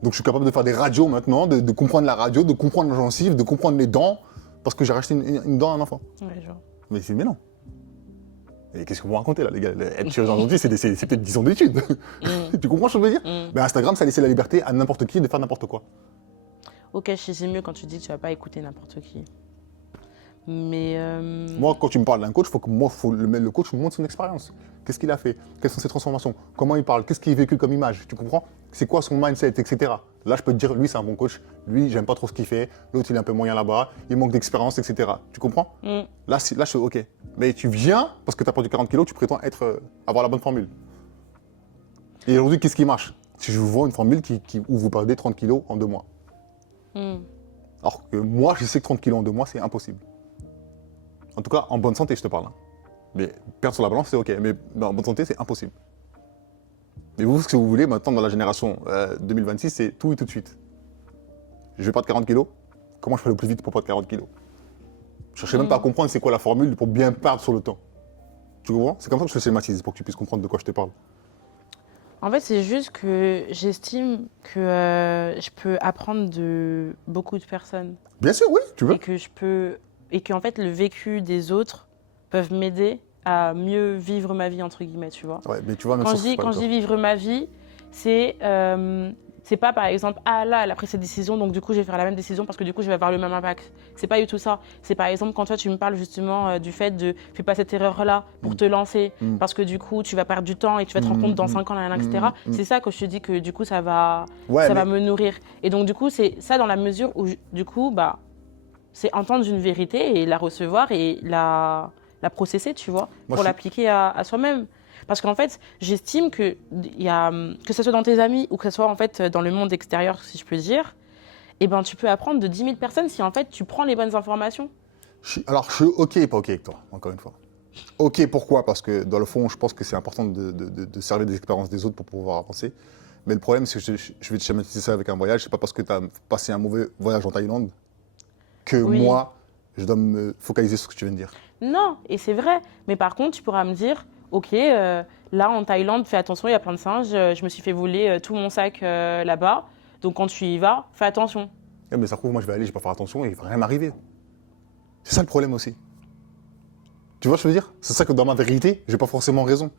Donc je suis capable de faire des radios maintenant, de comprendre la radio, de comprendre la gencive, de comprendre les dents, parce que j'ai racheté une dent à un enfant. Ouais, genre. Mais non. Et qu'est-ce que vous me racontez là, les gars? Être chirurgien dentiste, c'est peut-être 10 ans d'études. Tu comprends ce que je veux dire? Mais Instagram, ça a laissé la liberté à n'importe qui de faire n'importe quoi. Ok, je sais mieux quand tu dis que tu vas pas écouter n'importe qui. Mais moi, quand tu me parles d'un coach, le coach me montre son expérience. Qu'est-ce qu'il a fait? Quelles sont ses transformations? Comment il parle? Qu'est-ce qu'il véhicule comme image? Tu comprends? C'est quoi son mindset, etc. Là, je peux te dire, lui, c'est un bon coach. Lui, j'aime pas trop ce qu'il fait. L'autre, il est un peu moyen là-bas. Il manque d'expérience, etc. Tu comprends? Là, je suis OK. Mais tu viens, parce que tu as perdu 40 kilos, tu prétends avoir la bonne formule. Et aujourd'hui, qu'est-ce qui marche? Si je vous vends une formule où vous perdez 30 kilos en 2 mois. Alors que moi, je sais que 30 kilos en 2 mois, c'est impossible. En tout cas, en bonne santé, je te parle. Hein. Mais perdre sur la balance, c'est OK. Mais en bonne santé, c'est impossible. Mais vous, ce que vous voulez, maintenant, dans la génération 2026, c'est tout et tout de suite. Je vais perdre 40 kilos. Comment je fais le plus vite pour perdre 40 kilos? Je ne cherchais même pas à comprendre c'est quoi la formule pour bien perdre sur le temps. Tu comprends? C'est comme ça que je te schématise, pour que tu puisses comprendre de quoi je te parle. En fait, c'est juste que j'estime que je peux apprendre de beaucoup de personnes. Bien sûr, oui, tu veux. Et que en fait, le vécu des autres peuvent m'aider à mieux vivre ma vie, entre guillemets, tu vois. Ouais, mais tu vois, même Quand je dis vivre ma vie, c'est pas par exemple, ah là, elle a pris cette décision, donc du coup, je vais faire la même décision parce que du coup, je vais avoir le même impact. C'est pas du tout ça. C'est par exemple quand toi, tu me parles justement du fait de fais pas cette erreur-là pour te lancer parce que du coup, tu vas perdre du temps et tu vas te rendre compte dans 5 ans, etc. C'est ça que je te dis que du coup, ça va me nourrir. Et donc, du coup, c'est ça dans la mesure où, du coup, bah, c'est entendre une vérité et la recevoir et la processer, tu vois, pour l'appliquer à soi-même. Parce qu'en fait, j'estime que ce soit dans tes amis ou que ce soit en fait dans le monde extérieur, si je peux dire, eh ben, tu peux apprendre de 10 000 personnes si en fait tu prends les bonnes informations. Alors, je suis OK et pas OK avec toi, encore une fois. OK, pourquoi? Parce que dans le fond, je pense que c'est important de servir des expériences des autres pour pouvoir avancer. Mais le problème, c'est que je vais te schématiser ça avec un voyage. C'est pas parce que tu as passé un mauvais voyage en Thaïlande que moi, je dois me focaliser sur ce que tu viens de dire. Non, et c'est vrai. Mais par contre, tu pourras me dire, OK, là en Thaïlande, fais attention, il y a plein de singes. Je me suis fait voler tout mon sac là-bas. Donc quand tu y vas, fais attention. Mais ça prouve, moi je vais aller, je vais pas faire attention et il va rien m'arriver. C'est ça le problème aussi. Tu vois ce que je veux dire? C'est ça que dans ma vérité, j'ai pas forcément raison.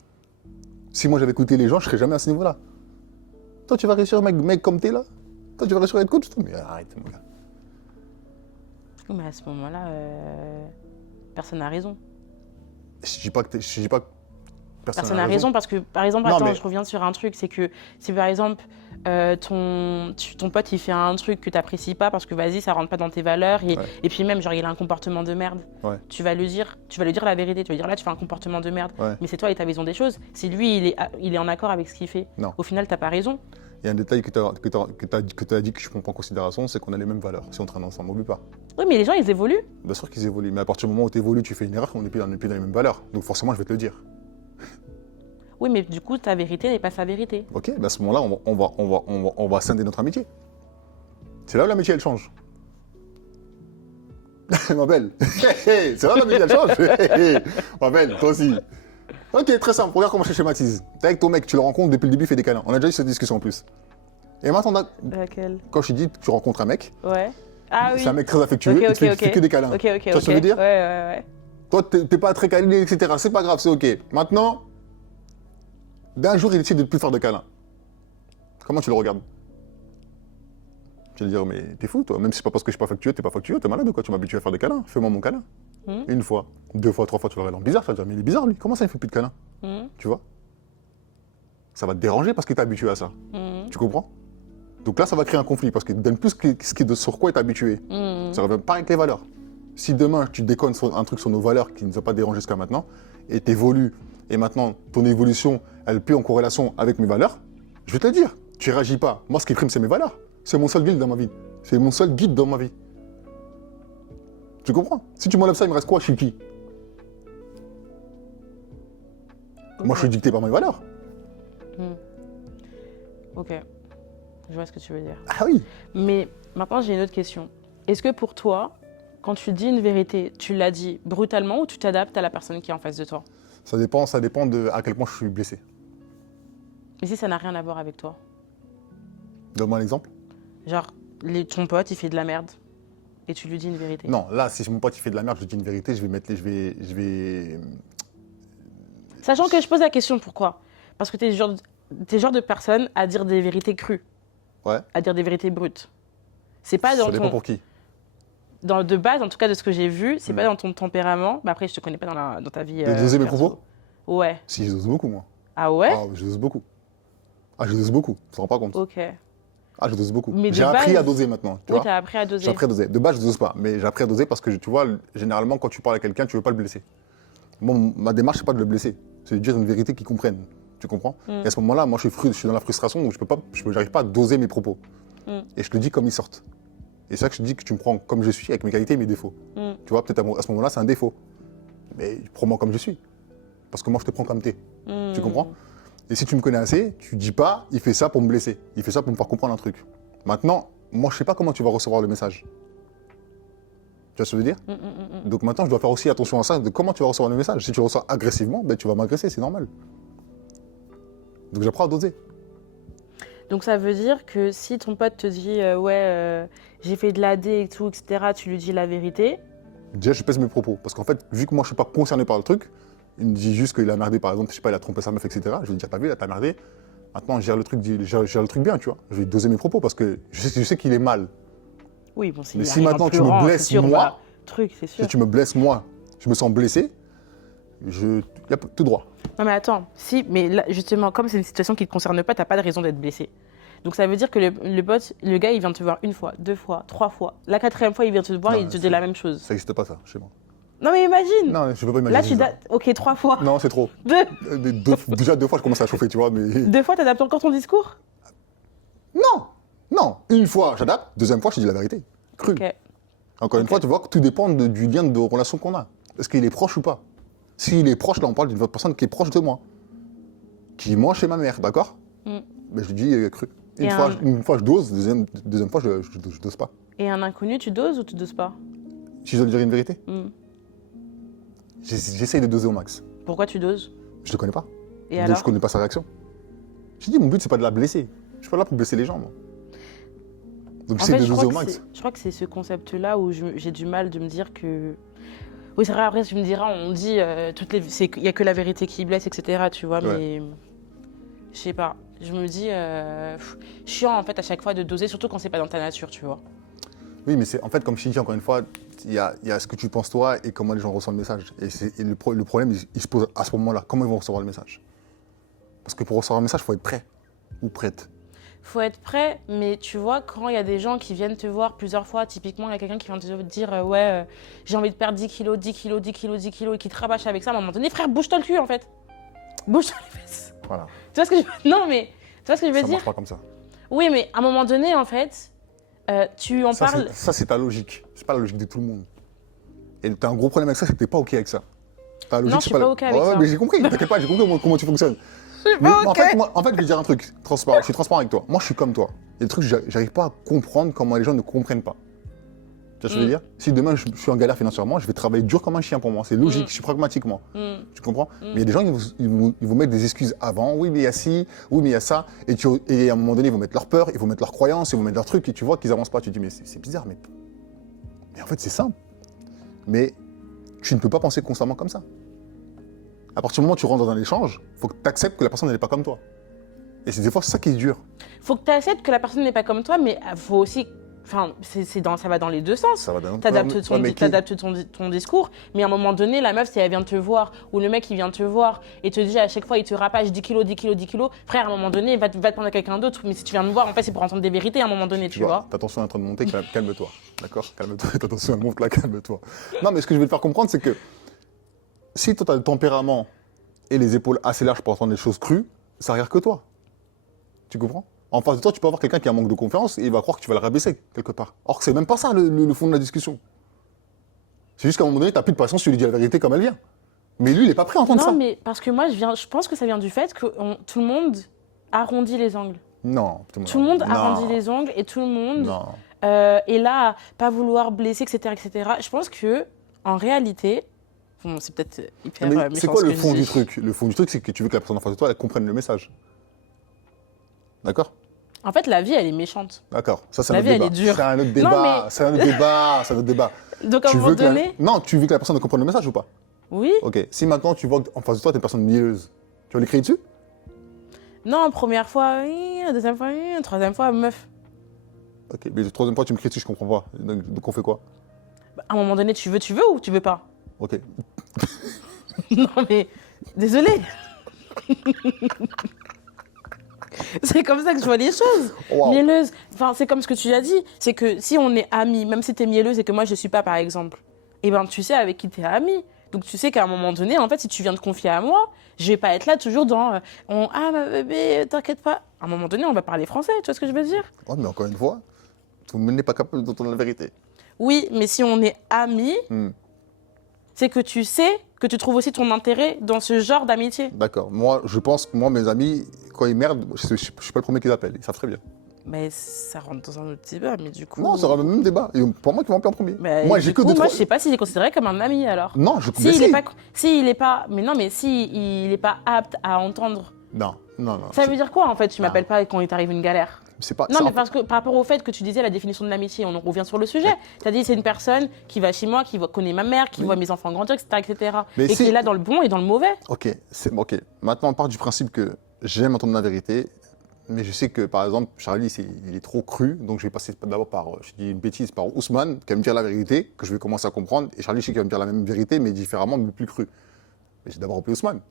Si moi j'avais écouté les gens, je serais jamais à ce niveau-là. Toi tu vas réussir, mec comme t'es là? Toi tu vas réussir à être coach? Mais arrête, mon gars. Mais à ce moment-là, personne n'a raison. Je dis pas que personne n'a raison parce que, par exemple, je reviens sur un truc, c'est que si par exemple ton pote il fait un truc que tu n'apprécies pas parce que vas-y, ça rentre pas dans tes valeurs et puis même genre il a un comportement de merde, tu vas lui dire la vérité, tu vas lui dire là tu fais un comportement de merde, mais c'est toi et ta vision des choses. Si lui il est en accord avec ce qu'il fait, au final t'as pas raison. Il y a un détail que tu as dit que je prends pas en considération, c'est qu'on a les mêmes valeurs. Si on traîne ensemble, on n'oublie pas. Oui, mais les gens, ils évoluent. Bien sûr qu'ils évoluent, mais à partir du moment où tu évolues, tu fais une erreur, on n'est plus dans les mêmes valeurs. Donc forcément, je vais te le dire. Oui, mais du coup, ta vérité n'est pas sa vérité. Ok, à ce moment-là, on va scinder notre amitié. C'est là où l'amitié, elle change. Ma belle. C'est là où l'amitié, elle change. Ma belle, toi aussi. Ok, très simple. Regarde comment je schématise. T'es avec ton mec, tu le rencontres depuis le début, il fait des câlins. On a déjà eu cette discussion en plus. Et maintenant, quand je dis que tu rencontres un mec, c'est un mec très affectueux, il fait que des câlins. Tu vois ce que je veux dire? Ouais. Toi, t'es pas très câlin, etc. C'est pas grave, c'est ok. Maintenant, d'un jour, il décide de ne plus faire de câlins. Comment tu le regardes? Tu vas dire, mais t'es fou, toi. Même si c'est pas parce que je suis pas affectueux, t'es pas affectueux, t'es malade ou quoi? Tu m'as habitué à faire des câlins. Fais-moi mon câlin. Une fois, 2 fois, 3 fois, tu le regardes bizarre. Tu vas dire, mais il est bizarre, lui. Comment ça, il fait plus de câlins? Tu vois? Ça va te déranger parce que t'es habitué à ça. Tu comprends? Donc là, ça va créer un conflit parce qu'il te donne plus sur quoi tu es habitué. Ça revient pas avec les valeurs. Si demain, tu déconnes sur un truc sur nos valeurs qui ne nous a pas dérangé jusqu'à maintenant et tu évolues et maintenant, ton évolution, elle est plus en corrélation avec mes valeurs, je vais te le dire, tu réagis pas. Moi, ce qui prime, c'est mes valeurs. C'est mon seul guide dans ma vie. C'est mon seul guide dans ma vie. Tu comprends? Si tu m'enlèves ça, il me reste quoi? Je suis qui? Moi, je suis dicté par mes valeurs. Ok. Je vois ce que tu veux dire. Ah oui. Mais maintenant, j'ai une autre question. Est-ce que pour toi, quand tu dis une vérité, tu l'as dit brutalement ou tu t'adaptes à la personne qui est en face de toi? Ça dépend de à quel point je suis blessé. Mais si ça n'a rien à voir avec toi? Donne-moi un exemple. Genre, ton pote, il fait de la merde et tu lui dis une vérité. Non, là, si mon pote il fait de la merde, je lui dis une vérité, je vais... Sachant que je pose la question, pourquoi? Parce que t'es le genre de personne à dire des vérités crues. Ouais. À dire des vérités brutes. C'est pas dans ça dépend pour qui. De base, en tout cas de ce que j'ai vu, c'est pas dans ton tempérament. Mais après, je te connais pas dans ta vie. De doser mes propos? Ouais. Si, je dose beaucoup, moi. Ah ouais? Ah, je dose beaucoup. Je ne te rends pas compte. Ok. Je dose beaucoup. Mais j'ai appris à doser maintenant. Tu vois, t'as appris à doser. J'ai appris à doser. De base, je ne dose pas, mais j'ai appris à doser parce que, tu vois, généralement, quand tu parles à quelqu'un, tu ne veux pas le blesser. Moi, ma démarche, c'est pas de le blesser. C'est de dire une vérité qu'il comprenne. Tu comprends? Et à ce moment-là, moi, je suis dans la frustration où je n'arrive pas à doser mes propos. Et je te dis comme ils sortent. Et c'est ça que je te dis que tu me prends comme je suis, avec mes qualités et mes défauts. Tu vois, peut-être à ce moment-là, c'est un défaut. mais prends-moi comme je suis. Parce que moi, je te prends comme t'es. Tu comprends? Et si tu me connais assez, tu dis pas, il fait ça pour me blesser. Il fait ça pour me faire comprendre un truc. Maintenant, moi, je sais pas comment tu vas recevoir le message. Tu vois ce que je veux dire? Donc maintenant, je dois faire aussi attention à ça, de comment tu vas recevoir le message. Si tu le reçois agressivement, ben, tu vas m'agresser, c'est normal. Donc j'apprends à doser. Donc ça veut dire que si ton pote te dit j'ai fait de l'AD et tout, etc., tu lui dis la vérité. Déjà, je pèse mes propos. Parce qu'en fait, vu que moi, je suis pas concerné par le truc, il me dit juste qu'il a merdé, par exemple, je sais pas, il a trompé sa meuf, etc. Je vais lui dire, t'as vu, là, t'as merdé. Maintenant, je gère le truc bien, tu vois. Je vais doser mes propos parce que je sais qu'il est mal. Oui, bon, mais si maintenant tu me blesses moi, c'est sûr. Si tu me blesses moi, je me sens blessé, il y a tout droit. Non mais attends, si, mais là, justement, comme c'est une situation qui ne te concerne pas, t'as pas de raison d'être blessé. Donc ça veut dire que le gars, il vient te voir 1 fois, 2 fois, 3 fois. La 4e fois, il vient te voir et il te dit la même chose. Ça n'existe pas ça, chez moi. Non mais imagine. Non, je peux pas imaginer. Là, ok, 3 fois. Non, c'est trop. 2. Déjà 2 fois, je commence à chauffer, tu vois. Mais... 2 fois, t'adaptes encore ton discours? Non. 1 fois, j'adapte. 2e fois, je dis la vérité. Cru. Okay. Encore une fois, tu vois que tout dépend du lien de relation qu'on a. Est-ce qu'il est proche ou pas? S'il est proche, là, on parle d'une personne qui est proche de moi. Qui mange chez ma mère, d'accord? Ben, je lui dis cru. Une fois, je dose. Deuxième fois, je dose pas. Et un inconnu, tu doses ou tu doses pas? Si je dois lui dire une vérité? J'essaye de doser au max. Pourquoi tu doses? Je le connais pas. Et donc alors? je connais pas sa réaction. J'ai dit, mon but, c'est pas de la blesser. Je suis pas là pour blesser les gens, moi. Donc j'essaie de doser au max. Je crois que c'est ce concept-là où j'ai du mal de me dire que... Oui, c'est vrai, après, tu me diras, on dit, il n'y a que la vérité qui blesse, etc., tu vois, mais... Je sais pas. Je me dis, chiant, en fait, à chaque fois de doser, surtout quand c'est pas dans ta nature, tu vois. Oui, mais c'est en fait, comme je t'ai dit encore une fois, il y a ce que tu penses toi et comment les gens reçoivent le message. Et le problème, il se pose à ce moment-là. Comment ils vont recevoir le message? Parce que pour recevoir le message, il faut être prêt ou prête. Faut être prêt, mais tu vois, quand il y a des gens qui viennent te voir plusieurs fois, typiquement, il y a quelqu'un qui vient te dire j'ai envie de perdre 10 kilos, 10 kilos, 10 kilos, 10 kilos, et qui te rabâche avec ça, à un moment donné, frère, bouge-toi le cul, en fait. Bouge-toi les fesses. Voilà. Tu vois ce que je veux... Non, mais tu vois ce que je veux dire? Ça marche pas comme ça. Oui, mais à un moment donné, en fait, tu en parles... Ça, c'est ta logique. C'est pas la logique de tout le monde. Et t'as un gros problème avec ça, c'est que t'es pas OK avec ça. Ta logique, non, je suis pas OK avec ça. Mais j'ai compris, t'inquiète pas, j'ai compris comment tu fonctionnes. Mais en fait, je vais dire un truc, transparent. Je suis transparent avec toi. Moi, je suis comme toi. Il y a des trucs, j'arrive pas à comprendre comment les gens ne comprennent pas. Tu vois ce que je veux dire? Si demain, je suis en galère financièrement, je vais travailler dur comme un chien pour moi. C'est logique, je suis pragmatique, moi. Tu comprends? Mais il y a des gens, ils vont mettre des excuses avant. Oui, mais il y a ci, oui, mais il y a ça. Et à un moment donné, ils vont mettre leur peur, ils vont mettre leurs croyances, ils vont mettre leurs trucs. Et tu vois qu'ils avancent pas. Tu te dis, mais c'est bizarre, mais en fait, c'est simple. Mais tu ne peux pas penser constamment comme ça. À partir du moment où tu rentres dans un échange, il faut que tu acceptes que la personne n'est pas comme toi. Et c'est des fois ça qui est dur. Il faut que tu acceptes que la personne n'est pas comme toi, mais il faut aussi... Enfin, ça va dans les deux sens. Tu adaptes ton discours, mais à un moment donné, la meuf, si elle vient te voir, ou le mec, il vient te voir, et te dit à chaque fois, il te rapage 10 kilos, 10 kilos, 10 kilos, frère, à un moment donné, il va te prendre à quelqu'un d'autre. Mais si tu viens me voir, en fait, c'est pour entendre des vérités à un moment donné, tu vois. Ta tension est en train de monter, calme-toi. D'accord? Calme-toi, ta tension elle monte là, calme-toi. Non, mais ce que je vais te faire comprendre, c'est que si toi, tu as le tempérament et les épaules assez larges pour entendre les choses crues, ça regarde que toi. Tu comprends? En face de toi, tu peux avoir quelqu'un qui a un manque de confiance et il va croire que tu vas le rabaisser quelque part. Or que c'est même pas ça le fond de la discussion. C'est juste qu'à un moment donné, tu n'as plus de patience, tu lui dis la vérité comme elle vient. Mais lui, il n'est pas prêt à entendre ça. Non, mais parce que moi, je pense que ça vient du fait que tout le monde arrondit les angles. Non. Tout le monde arrondit les angles et tout le monde est là à pas vouloir blesser, etc., etc. Je pense que en réalité... Bon, c'est peut-être hyper méchant. C'est quoi le fond du truc? Le fond du truc, c'est que tu veux que la personne en face de toi, elle comprenne le message. D'accord? En fait, la vie, elle est méchante. D'accord. Ça, c'est la vie, elle est dure. C'est un autre débat. C'est un autre débat. Donc, à un moment donné... Non, tu veux que la personne comprenne le message ou pas? Oui. Ok. Si maintenant, tu vois qu'en face de toi, tu es une personne mielleuse, tu vas l'écrire dessus? Non, première fois, oui. Deuxième fois, oui. Troisième fois, meuf. Ok. Mais la troisième fois, tu me cries dessus, je comprends pas. Donc, on fait quoi? À un moment donné, tu veux ou tu veux pas? Ok. Non, mais... Désolée. C'est comme ça que je vois les choses. Wow. Mielleuse. Enfin, c'est comme ce que tu as dit. C'est que si on est amis, même si tu es mielleuse et que moi je ne suis pas, par exemple, eh ben, tu sais avec qui tu es amie. Donc tu sais qu'à un moment donné, en fait, si tu viens te confier à moi, je vais pas être là toujours dans ah ma bébé, t'inquiète pas. À un moment donné, on va parler français, tu vois ce que je veux dire? Ouais, mais encore une fois, tout le monde n'est pas capable d'entendre la vérité. Oui, mais si on est amis, c'est que tu sais que tu trouves aussi ton intérêt dans ce genre d'amitié. D'accord. Moi, je pense que mes amis, quand ils merdent, je suis pas le premier qu'ils appellent. Ils savent très bien. Mais ça rentre dans un autre débat, mais du coup... Non, ça rentre dans le même débat. Et pour moi, qui m'appellent en premier. Mais moi, j'ai que deux, moi, je sais pas s'il est considéré comme un ami, alors. Non, je... il est pas... Mais non, mais il est pas apte à entendre... Non. Ça veut dire quoi, en fait, tu m'appelles pas quand il t'arrive une galère? C'est pas... Non, mais parce que par rapport au fait que tu disais la définition de l'amitié, on en revient sur le sujet. Tu as dit c'est une personne qui va chez moi, qui connaît ma mère, qui voit mes enfants grandir, etc. Mais et qui est là dans le bon et dans le mauvais. Ok. Maintenant, on part du principe que j'aime entendre la vérité, mais je sais que, par exemple, Charlie, il est trop cru, donc je vais passer d'abord par, je dis une bêtise, par Ousmane, qui va me dire la vérité, que je vais commencer à comprendre, et Charlie, je sais qu'il va me dire la même vérité, mais différemment, mais plus cru. Mais j'ai d'abord appelé Ousmane.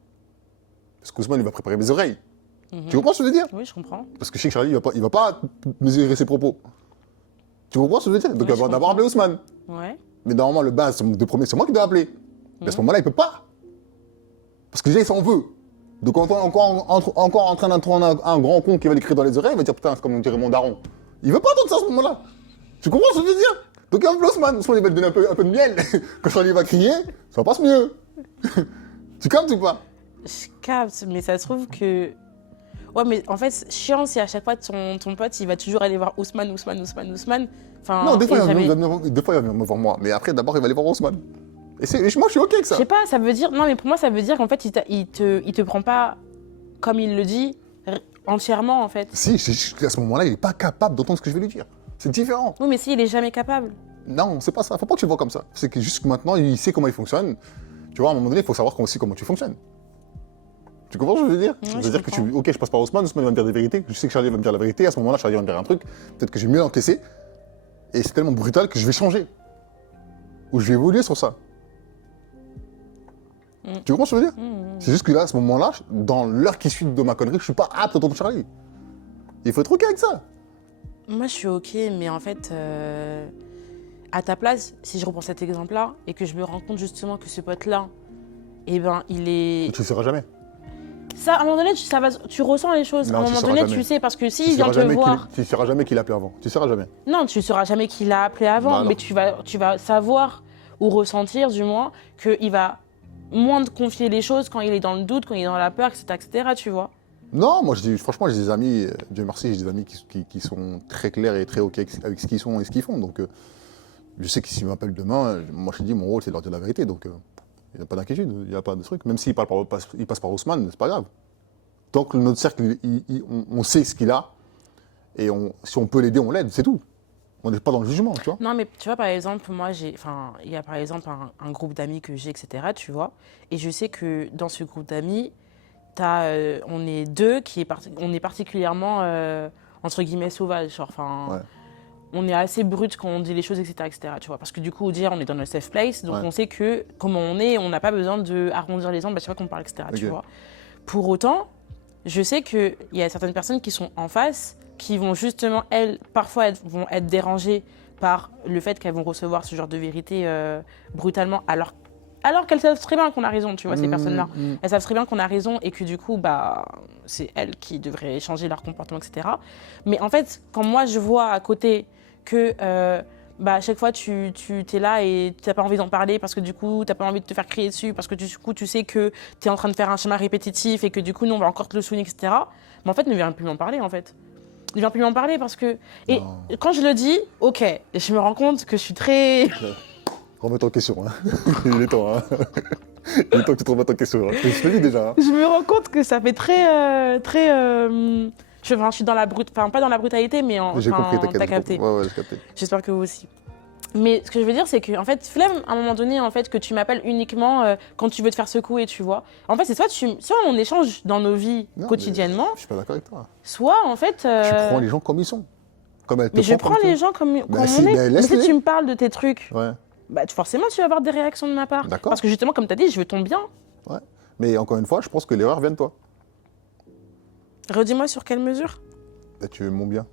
Parce qu'Ousmane, il va préparer mes oreilles. Tu comprends ce que je veux dire? Oui, je comprends. Parce que je sais que Charlie, il va pas mesurer ses propos. Tu comprends ce que je veux dire? Donc, il va d'abord appeler Ousmane. Ouais. Mais normalement, le base, de premier, c'est moi qui dois appeler. Mais à ce moment-là, il peut pas. Parce que déjà, il s'en veut. Donc, encore en train d'entendre un grand con qui va l'écrire dans les oreilles, il va dire putain, c'est comme on dirait mon daron. Il veut pas entendre ça à ce moment-là. Tu comprends ce que je veux dire? Donc, il va appeler Ousmane. Ousmane, il va te donner un peu de miel. Quand Charlie va crier, ça passe mieux. Tu captes ou pas? Je capte, mais ça se trouve que. Ouais, mais en fait, chiant, c'est à chaque fois ton pote, il va toujours aller voir Ousmane. Enfin, non, des fois, il va venir me voir moi. Mais après, d'abord, il va aller voir Ousmane. Et moi, je suis OK avec ça. Je sais pas, ça veut dire. Non, mais pour moi, ça veut dire qu'en fait, il te prend pas, comme il le dit, entièrement, en fait. Si, à ce moment-là, il n'est pas capable d'entendre ce que je vais lui dire. C'est différent. Oui, mais s'il est jamais capable. Non, c'est pas ça. Faut pas que tu le vois comme ça. C'est que juste maintenant, il sait comment il fonctionne. Tu vois, à un moment donné, il faut savoir aussi comment tu fonctionnes. Tu comprends ce que je veux dire? Ouais, ça veut dire que ok, je passe par Ousmane va me dire des vérités. Je sais que Charlie va me dire la vérité. À ce moment-là, Charlie va me dire un truc. Peut-être que j'ai mieux encaissé. Et c'est tellement brutal que je vais changer. Ou je vais évoluer sur ça. Tu comprends ce que je veux dire? C'est juste que là, à ce moment-là, dans l'heure qui suit de ma connerie, je suis pas apte à entendre Charlie. Il faut être OK avec ça. Moi, je suis OK, mais en fait, à ta place, si je reprends cet exemple-là et que je me rends compte justement que ce pote-là, eh ben, il est. Tu ne sauras jamais. Ça, à un moment donné, tu ressens les choses. Non, à un moment donné, tu sais, parce que s'il vient te voir. Tu ne sauras jamais qui l'a appelé avant. Tu ne sauras jamais. Non, tu ne sauras jamais qui l'a appelé avant, mais tu vas savoir, ou ressentir du moins, qu'il va moins te confier les choses quand il est dans le doute, quand il est dans la peur, etc. Tu vois. Non, moi, franchement, j'ai des amis, Dieu merci, j'ai des amis qui sont très clairs et très OK avec ce qu'ils sont et ce qu'ils font. Donc, je sais que s'ils m'appellent demain, moi, je te dis, mon rôle, c'est de leur dire la vérité. Donc, il n'y a pas d'inquiétude, il n'y a pas de truc. Même s'il passe par Ousmane, c'est pas grave. Tant que notre cercle, on sait ce qu'il a, et si on peut l'aider, on l'aide, c'est tout. On n'est pas dans le jugement, tu vois. Non, mais tu vois, par exemple, moi, il y a par exemple un groupe d'amis que j'ai, etc., tu vois. Et je sais que dans ce groupe d'amis, on est deux on est particulièrement, entre guillemets, sauvages. Genre, ouais. On est assez brut quand on dit les choses, etc., tu vois. Parce que du coup, dire, on est dans notre safe place, donc on sait que comment on est, on n'a pas besoin d'arrondir les angles à chaque fois qu'on parle, etc., tu vois. Pour autant, je sais qu'il y a certaines personnes qui sont en face, qui vont justement, elles, parfois vont être dérangées par le fait qu'elles vont recevoir ce genre de vérité brutalement, alors qu'elles savent très bien qu'on a raison, tu vois, ces personnes-là. Elles savent très bien qu'on a raison et que du coup, c'est elles qui devraient changer leur comportement, etc. Mais en fait, quand moi, je vois à côté que à chaque fois, tu es là et tu n'as pas envie d'en parler parce que du coup, tu n'as pas envie de te faire crier dessus, parce que du coup, tu sais que tu es en train de faire un schéma répétitif et que du coup, nous, on va encore te le souligner, etc. Mais en fait, ne viens plus m'en parler, en fait. Ne viens plus m'en parler parce que... Et quand je le dis, ok, je me rends compte que je suis très... Remets-toi en question, hein. Il est temps, hein. Il est temps que tu te remettes en question, hein. Je te le dis déjà. Hein. Je me rends compte que ça fait très... je suis dans la pas dans la brutalité, mais j'ai compris, t'as capté. Ouais, j'ai capté. J'espère que vous aussi. Mais ce que je veux dire, c'est que, en fait, flemme, à un moment donné, en fait, que tu m'appelles uniquement quand tu veux te faire secouer, tu vois. En fait, c'est soit on échange dans nos vies quotidiennement. Je suis pas d'accord avec toi. Soit, en fait. Tu prends les gens comme ils sont. Mais je prends les gens comme on est. Mais si tu me parles de tes trucs, forcément, tu vas avoir des réactions de ma part. D'accord. Parce que justement, comme tu as dit, je veux ton bien. Ouais. Mais encore une fois, je pense que l'erreur vient de toi. Redis-moi sur quelle mesure? Tu veux mon bien.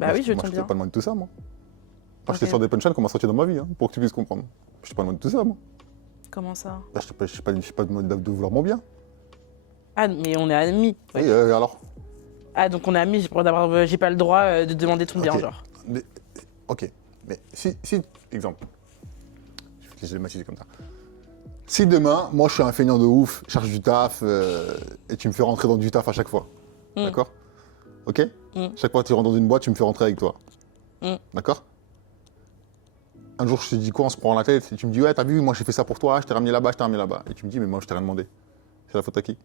Oui, je veux ton bien. Je t'ai pas demandé tout ça, moi. Je t'ai sorti des punchlines qu'on m'a sorti dans ma vie, hein, pour que tu puisses comprendre. Je t'ai pas demandé tout ça, moi. Comment ça? Je t'ai pas demandé de vouloir mon bien. Ah, mais on est amis. Oui, alors. Ah, donc on est amis, j'ai pas le droit de demander ton bien, genre. Mais, ok, mais si exemple, je vais le matiser comme ça. Si demain, moi je suis un feignant de ouf, je cherche du taf et tu me fais rentrer dans du taf à chaque fois. D'accord? Ok? Chaque fois que tu rentres dans une boîte, tu me fais rentrer avec toi. D'accord? Un jour, je te dis quoi, on se prend la tête et tu me dis ouais, t'as vu, moi j'ai fait ça pour toi, je t'ai ramené là-bas, je t'ai ramené là-bas. Et tu me dis mais moi je t'ai rien demandé. C'est la faute à qui?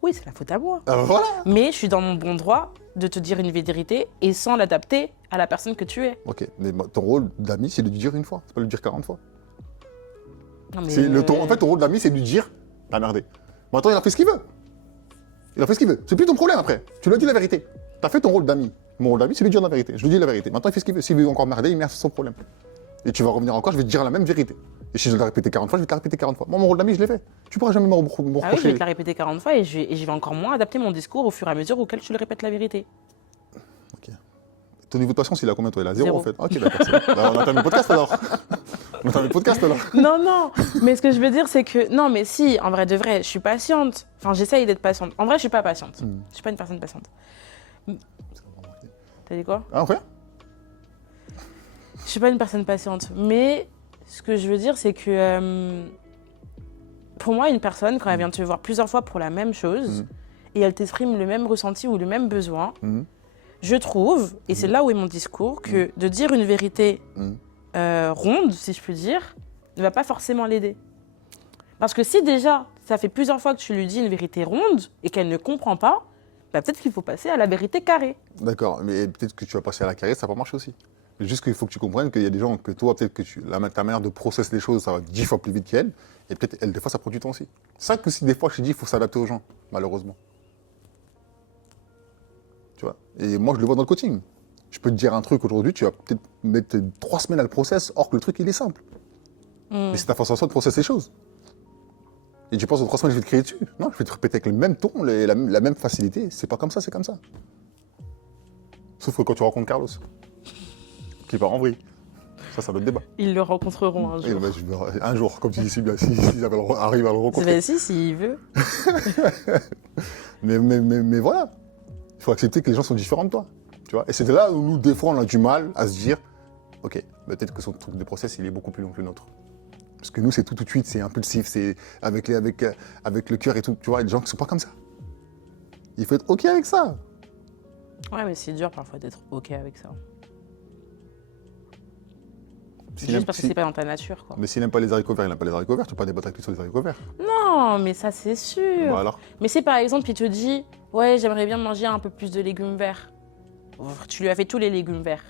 Oui, c'est la faute à moi. Voilà. Mais je suis dans mon bon droit de te dire une vérité et sans l'adapter à la personne que tu es. Ok, mais ton rôle d'ami, c'est de le dire une fois, c'est pas de le dire 40 fois. Non, mais En fait, ton rôle d'ami, c'est de lui dire t'as merdé. Maintenant, il a fait ce qu'il veut. Il a fait ce qu'il veut. C'est plus ton problème après. Tu lui as dit la vérité. T'as fait ton rôle d'ami. Mon rôle d'ami, c'est de lui dire la vérité. Je lui dis la vérité. Maintenant, il fait ce qu'il veut. S'il veut encore merder, il merde, c'est son problème. Et tu vas revenir encore, je vais te dire la même vérité. Et si je dois la répéter 40 fois, je vais te la répéter 40 fois. Moi, mon rôle d'ami, je l'ai fait. Tu pourras jamais me reprocher. Ah oui, je vais te la répéter 40 fois et je vais encore moins adapter mon discours au fur et à mesure auquel tu le répètes la vérité. Ok. Ton niveau de patience, il a combien toi? Il a 0 Zéro. en fait. Ok, d'accord. On a terminé le podcast alors. On a terminé le podcast alors. Non, mais ce que je veux dire, c'est que... Non, mais si, en vrai de vrai, je suis patiente. Enfin, j'essaye d'être patiente. En vrai, je suis pas patiente. Je suis pas une personne patiente. T'as dit quoi? Ah, ouais. Je suis pas une personne patiente. Mais ce que je veux dire, c'est que... pour moi, une personne, quand elle vient te voir plusieurs fois pour la même chose, et elle t'exprime le même ressenti ou le même besoin, je trouve, et c'est là où est mon discours, que de dire une vérité ronde, si je puis dire, ne va pas forcément l'aider. Parce que si déjà, ça fait plusieurs fois que tu lui dis une vérité ronde et qu'elle ne comprend pas, bah peut-être qu'il faut passer à la vérité carrée. D'accord, mais peut-être que tu vas passer à la carrière, ça va pas marcher aussi. Mais juste qu'il faut que tu comprennes qu'il y a des gens que toi, peut-être que ta manière de processer les choses, ça va 10 fois plus vite qu'elle, et peut-être elle, des fois, ça prend du temps aussi. C'est ça que si des fois, je te dis, il faut s'adapter aux gens, malheureusement. Tu vois? Et moi, je le vois dans le coaching. Je peux te dire un truc aujourd'hui, tu vas peut-être mettre 3 semaines à le process, or que le truc, il est simple. Mais c'est ta façon de processer les choses. Et tu penses, dans 3 semaines, je vais te crier dessus. Non, je vais te répéter avec le même ton, la même facilité. C'est pas comme ça, c'est comme ça. Sauf que quand tu rencontres Carlos, qui part en vrille. Ça c'est un autre débat. Ils le rencontreront un jour. Un jour, comme tu dis si bien, s'ils arrivent à le rencontrer. Ben si, s'il veut. mais voilà. Il faut accepter que les gens sont différents de toi. Tu vois. Et c'est là où nous, des fois, on a du mal à se dire, ok, peut-être que son truc de process, il est beaucoup plus long que le nôtre. Parce que nous, c'est tout de suite, c'est impulsif, c'est avec le cœur et tout. Tu vois, il y a des gens qui sont pas comme ça. Il faut être ok avec ça. Ouais, mais c'est dur parfois d'être ok avec ça. S'il Juste parce que c'est pas dans ta nature, quoi. Mais s'il n'aime pas les haricots verts, il n'aime pas les haricots verts. Tu peux pas débattre avec lui sur les haricots verts. Non, mais ça, c'est sûr. Bah alors. Mais si par exemple, il te dit, ouais, j'aimerais bien manger un peu plus de légumes verts. Tu lui as fait tous les légumes verts.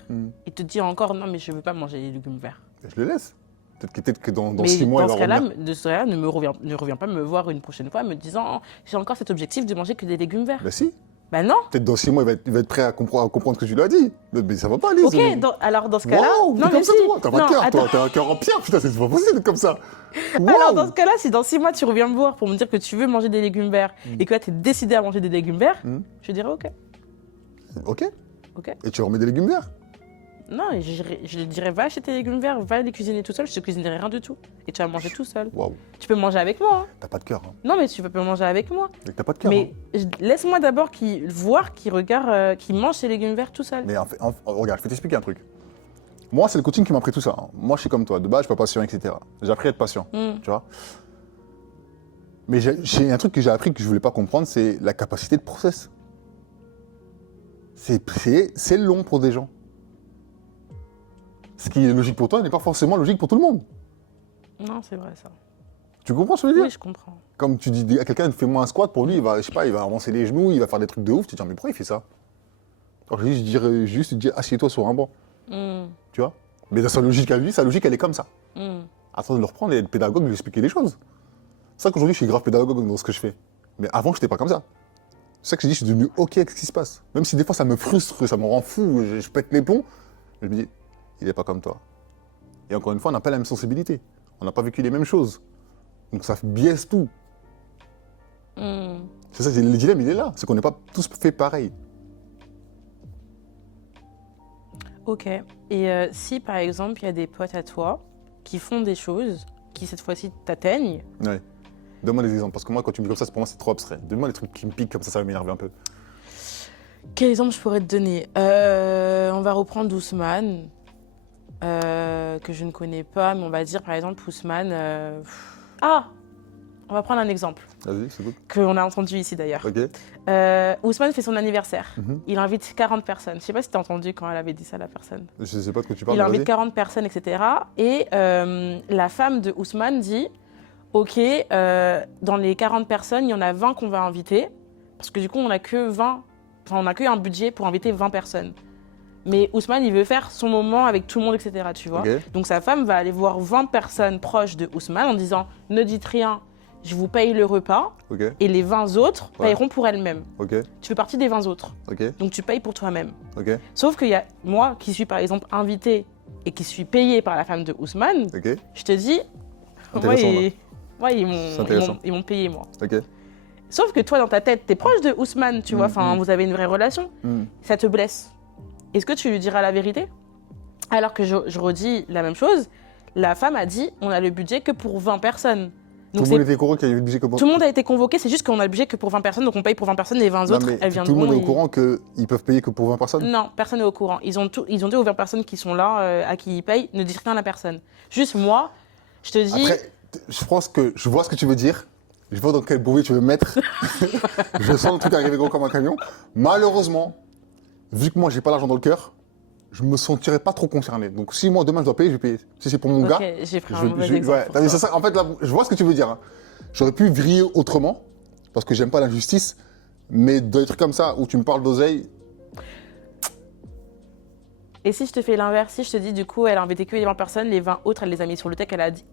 Il te dit encore, non, mais je veux pas manger les légumes verts. Je le laisse. Peut-être que dans 6 mois, il va revenir. De ce cas-là, ne reviens pas me voir une prochaine fois me disant, oh, j'ai encore cet objectif de manger que des légumes verts. Bah si. Bah non. Peut-être dans 6 mois, il va être prêt à comprendre ce que tu lui as dit. Mais ça va pas aller. Ok, alors dans ce cas-là... Wow, non, mais comme ça, toi. T'as pas de cœur, toi. T'as un cœur en pierre. Putain, c'est pas possible d'être comme ça. Wow. Alors dans ce cas-là, si dans 6 mois, tu reviens me voir pour me dire que tu veux manger des légumes verts et que là, tu es décidé à manger des légumes verts, je dirais ok. Ok. Ok. Et tu remets des légumes verts? Non, je lui dirais, va acheter tes légumes verts, va les cuisiner tout seul, je te cuisinerai rien du tout. Et tu vas manger tout seul. Waouh. Tu peux manger avec moi. Hein. T'as pas de cœur. Hein. Non, mais tu peux manger avec moi. Mais t'as pas de cœur. Mais laisse-moi d'abord qu'il mange ses légumes verts tout seul. Mais regarde, je vais t'expliquer un truc. Moi, c'est le coaching qui m'a appris tout ça. Hein. Moi, je suis comme toi. De base, je suis pas patient, etc. J'ai appris à être patient. Tu vois. Mais j'ai un truc que j'ai appris que je voulais pas comprendre, c'est la capacité de process. C'est long pour des gens. Ce qui est logique pour toi n'est pas forcément logique pour tout le monde. Non, c'est vrai ça. Tu comprends ce que je veux dire? Oui, je comprends. Comme tu dis à quelqu'un, fais-moi un squat, pour lui, il va, je sais pas, il va avancer les genoux, il va faire des trucs de ouf. Tu te dis, mais pourquoi il fait ça? Alors je dirais juste, assieds-toi sur un banc. Tu vois? Mais dans sa logique à lui, sa logique, elle est comme ça. Attends de le reprendre et être pédagogue, de lui expliquer les choses. C'est ça qu'aujourd'hui, je suis grave pédagogue dans ce que je fais. Mais avant, je n'étais pas comme ça. C'est ça que je dis, je suis devenu OK avec ce qui se passe. Même si des fois, ça me frustre, ça me rend fou, je pète les plombs, je me dis, il n'est pas comme toi. Et encore une fois, on n'a pas la même sensibilité. On n'a pas vécu les mêmes choses. Donc ça biaise tout. C'est ça, le dilemme, il est là. C'est qu'on n'est pas tous fait pareil. Ok. Et si, par exemple, il y a des potes à toi qui font des choses qui, cette fois-ci, t'atteignent. Ouais. Donne-moi des exemples. Parce que moi, quand tu me dis comme ça, pour moi, c'est trop abstrait. Donne-moi les trucs qui me piquent comme ça va m'énerver un peu. Quel exemple je pourrais te donner? On va reprendre Ousmane. Que je ne connais pas, mais on va dire par exemple Ousmane. On va prendre un exemple. Vas-y, c'est good. Qu'on a entendu ici d'ailleurs. Ok. Ousmane fait son anniversaire. Il invite 40 personnes. Je ne sais pas si tu as entendu quand elle avait dit ça à la personne. Je ne sais pas de quoi tu parles. Il invite 40 personnes, etc. Et la femme de Ousmane dit ok, dans les 40 personnes, il y en a 20 qu'on va inviter. Parce que du coup, on n'a que 20. Enfin, on n'a qu'un budget pour inviter 20 personnes. Mais Ousmane, il veut faire son moment avec tout le monde, etc. Tu vois. Donc sa femme va aller voir 20 personnes proches de Ousmane en disant ne dites rien. Je vous paye le repas et les 20 autres payeront pour elles-mêmes. Tu fais partie des 20 autres. Donc tu payes pour toi-même. Sauf qu'il y a moi qui suis par exemple invitée et qui suis payée par la femme de Ousmane, je te dis, ils m'ont payé moi. Sauf que toi dans ta tête, tu es proche de Ousmane, tu vois, vous avez une vraie relation, ça te blesse. Est-ce que tu lui diras la vérité? Alors que je redis la même chose, la femme a dit on a le budget que pour 20 personnes. Donc tout le monde était au courant qu'il y avait le budget que pour... Tout le monde a été convoqué, c'est juste qu'on a le budget que pour 20 personnes, donc on paye pour 20 personnes, les 20 autres, elles viendront. Tout le monde est au courant qu'ils peuvent payer que pour 20 personnes? Non, personne n'est au courant. Ils ont dit aux 20 personnes qui sont là, à qui ils payent, ne dites rien à la personne. Juste moi, je te dis... Après, je pense que je vois ce que tu veux dire. Je vois dans quel bouée tu veux me mettre. Je sens le truc arriver gros comme un camion. Malheureusement, vu que moi, j'ai pas l'argent dans le cœur, je me sentirais pas trop concerné. Donc si moi demain je dois payer, je vais payer. Si c'est pour mon gars, j'ai pris un mauvais exemple. C'est ça. En fait, là, je vois ce que tu veux dire. Hein. J'aurais pu vriller autrement parce que j'aime pas l'injustice, mais dans des trucs comme ça où tu me parles d'oseille. Et si je te fais l'inverse, si je te dis du coup, elle a invité que les 20 personnes, les 20 autres, elle les a mis sur le texte, elle a dit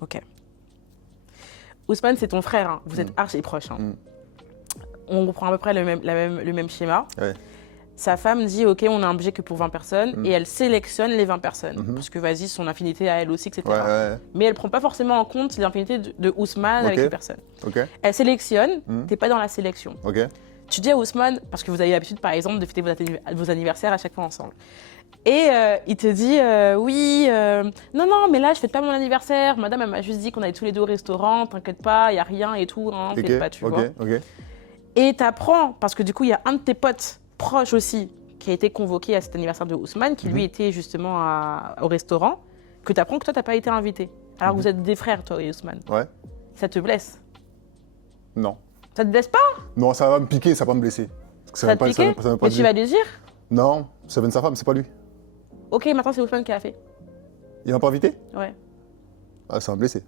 ok. Ousmane, c'est ton frère, hein. Vous êtes archi proches. Hein. On reprend à peu près le même schéma. Ouais. Sa femme dit ok, on a un budget que pour 20 personnes et elle sélectionne les 20 personnes parce que vas-y, son affinité à elle aussi, etc. Mais elle prend pas forcément en compte l'infinité de Ousmane avec les personnes. Elle sélectionne, t'es pas dans la sélection. Tu dis à Ousmane, parce que vous avez l'habitude par exemple de fêter vos anniversaires à chaque fois ensemble. Et il te dit non, mais là je fête pas mon anniversaire, madame elle m'a juste dit qu'on allait tous les deux au restaurant, t'inquiète pas, y a rien et tout, hein, fête pas, tu vois. Et t'apprends, parce que du coup il y a un de tes potes proche aussi, qui a été convoqué à cet anniversaire de Ousmane, qui lui était justement au restaurant, que tu apprends que toi, tu n'as pas été invité. Alors que vous êtes des frères, toi et Ousmane. Ouais. Ça te blesse? Non. Ça te blesse pas? Non, ça va me piquer, ça va pas me blesser. Ça va te piquer? Mais tu vas lui dire? Non, ça vient de sa femme, c'est pas lui. Ok, maintenant c'est Ousmane qui a fait. Il m'a pas invité? Ouais. Ah, ça va me blesser.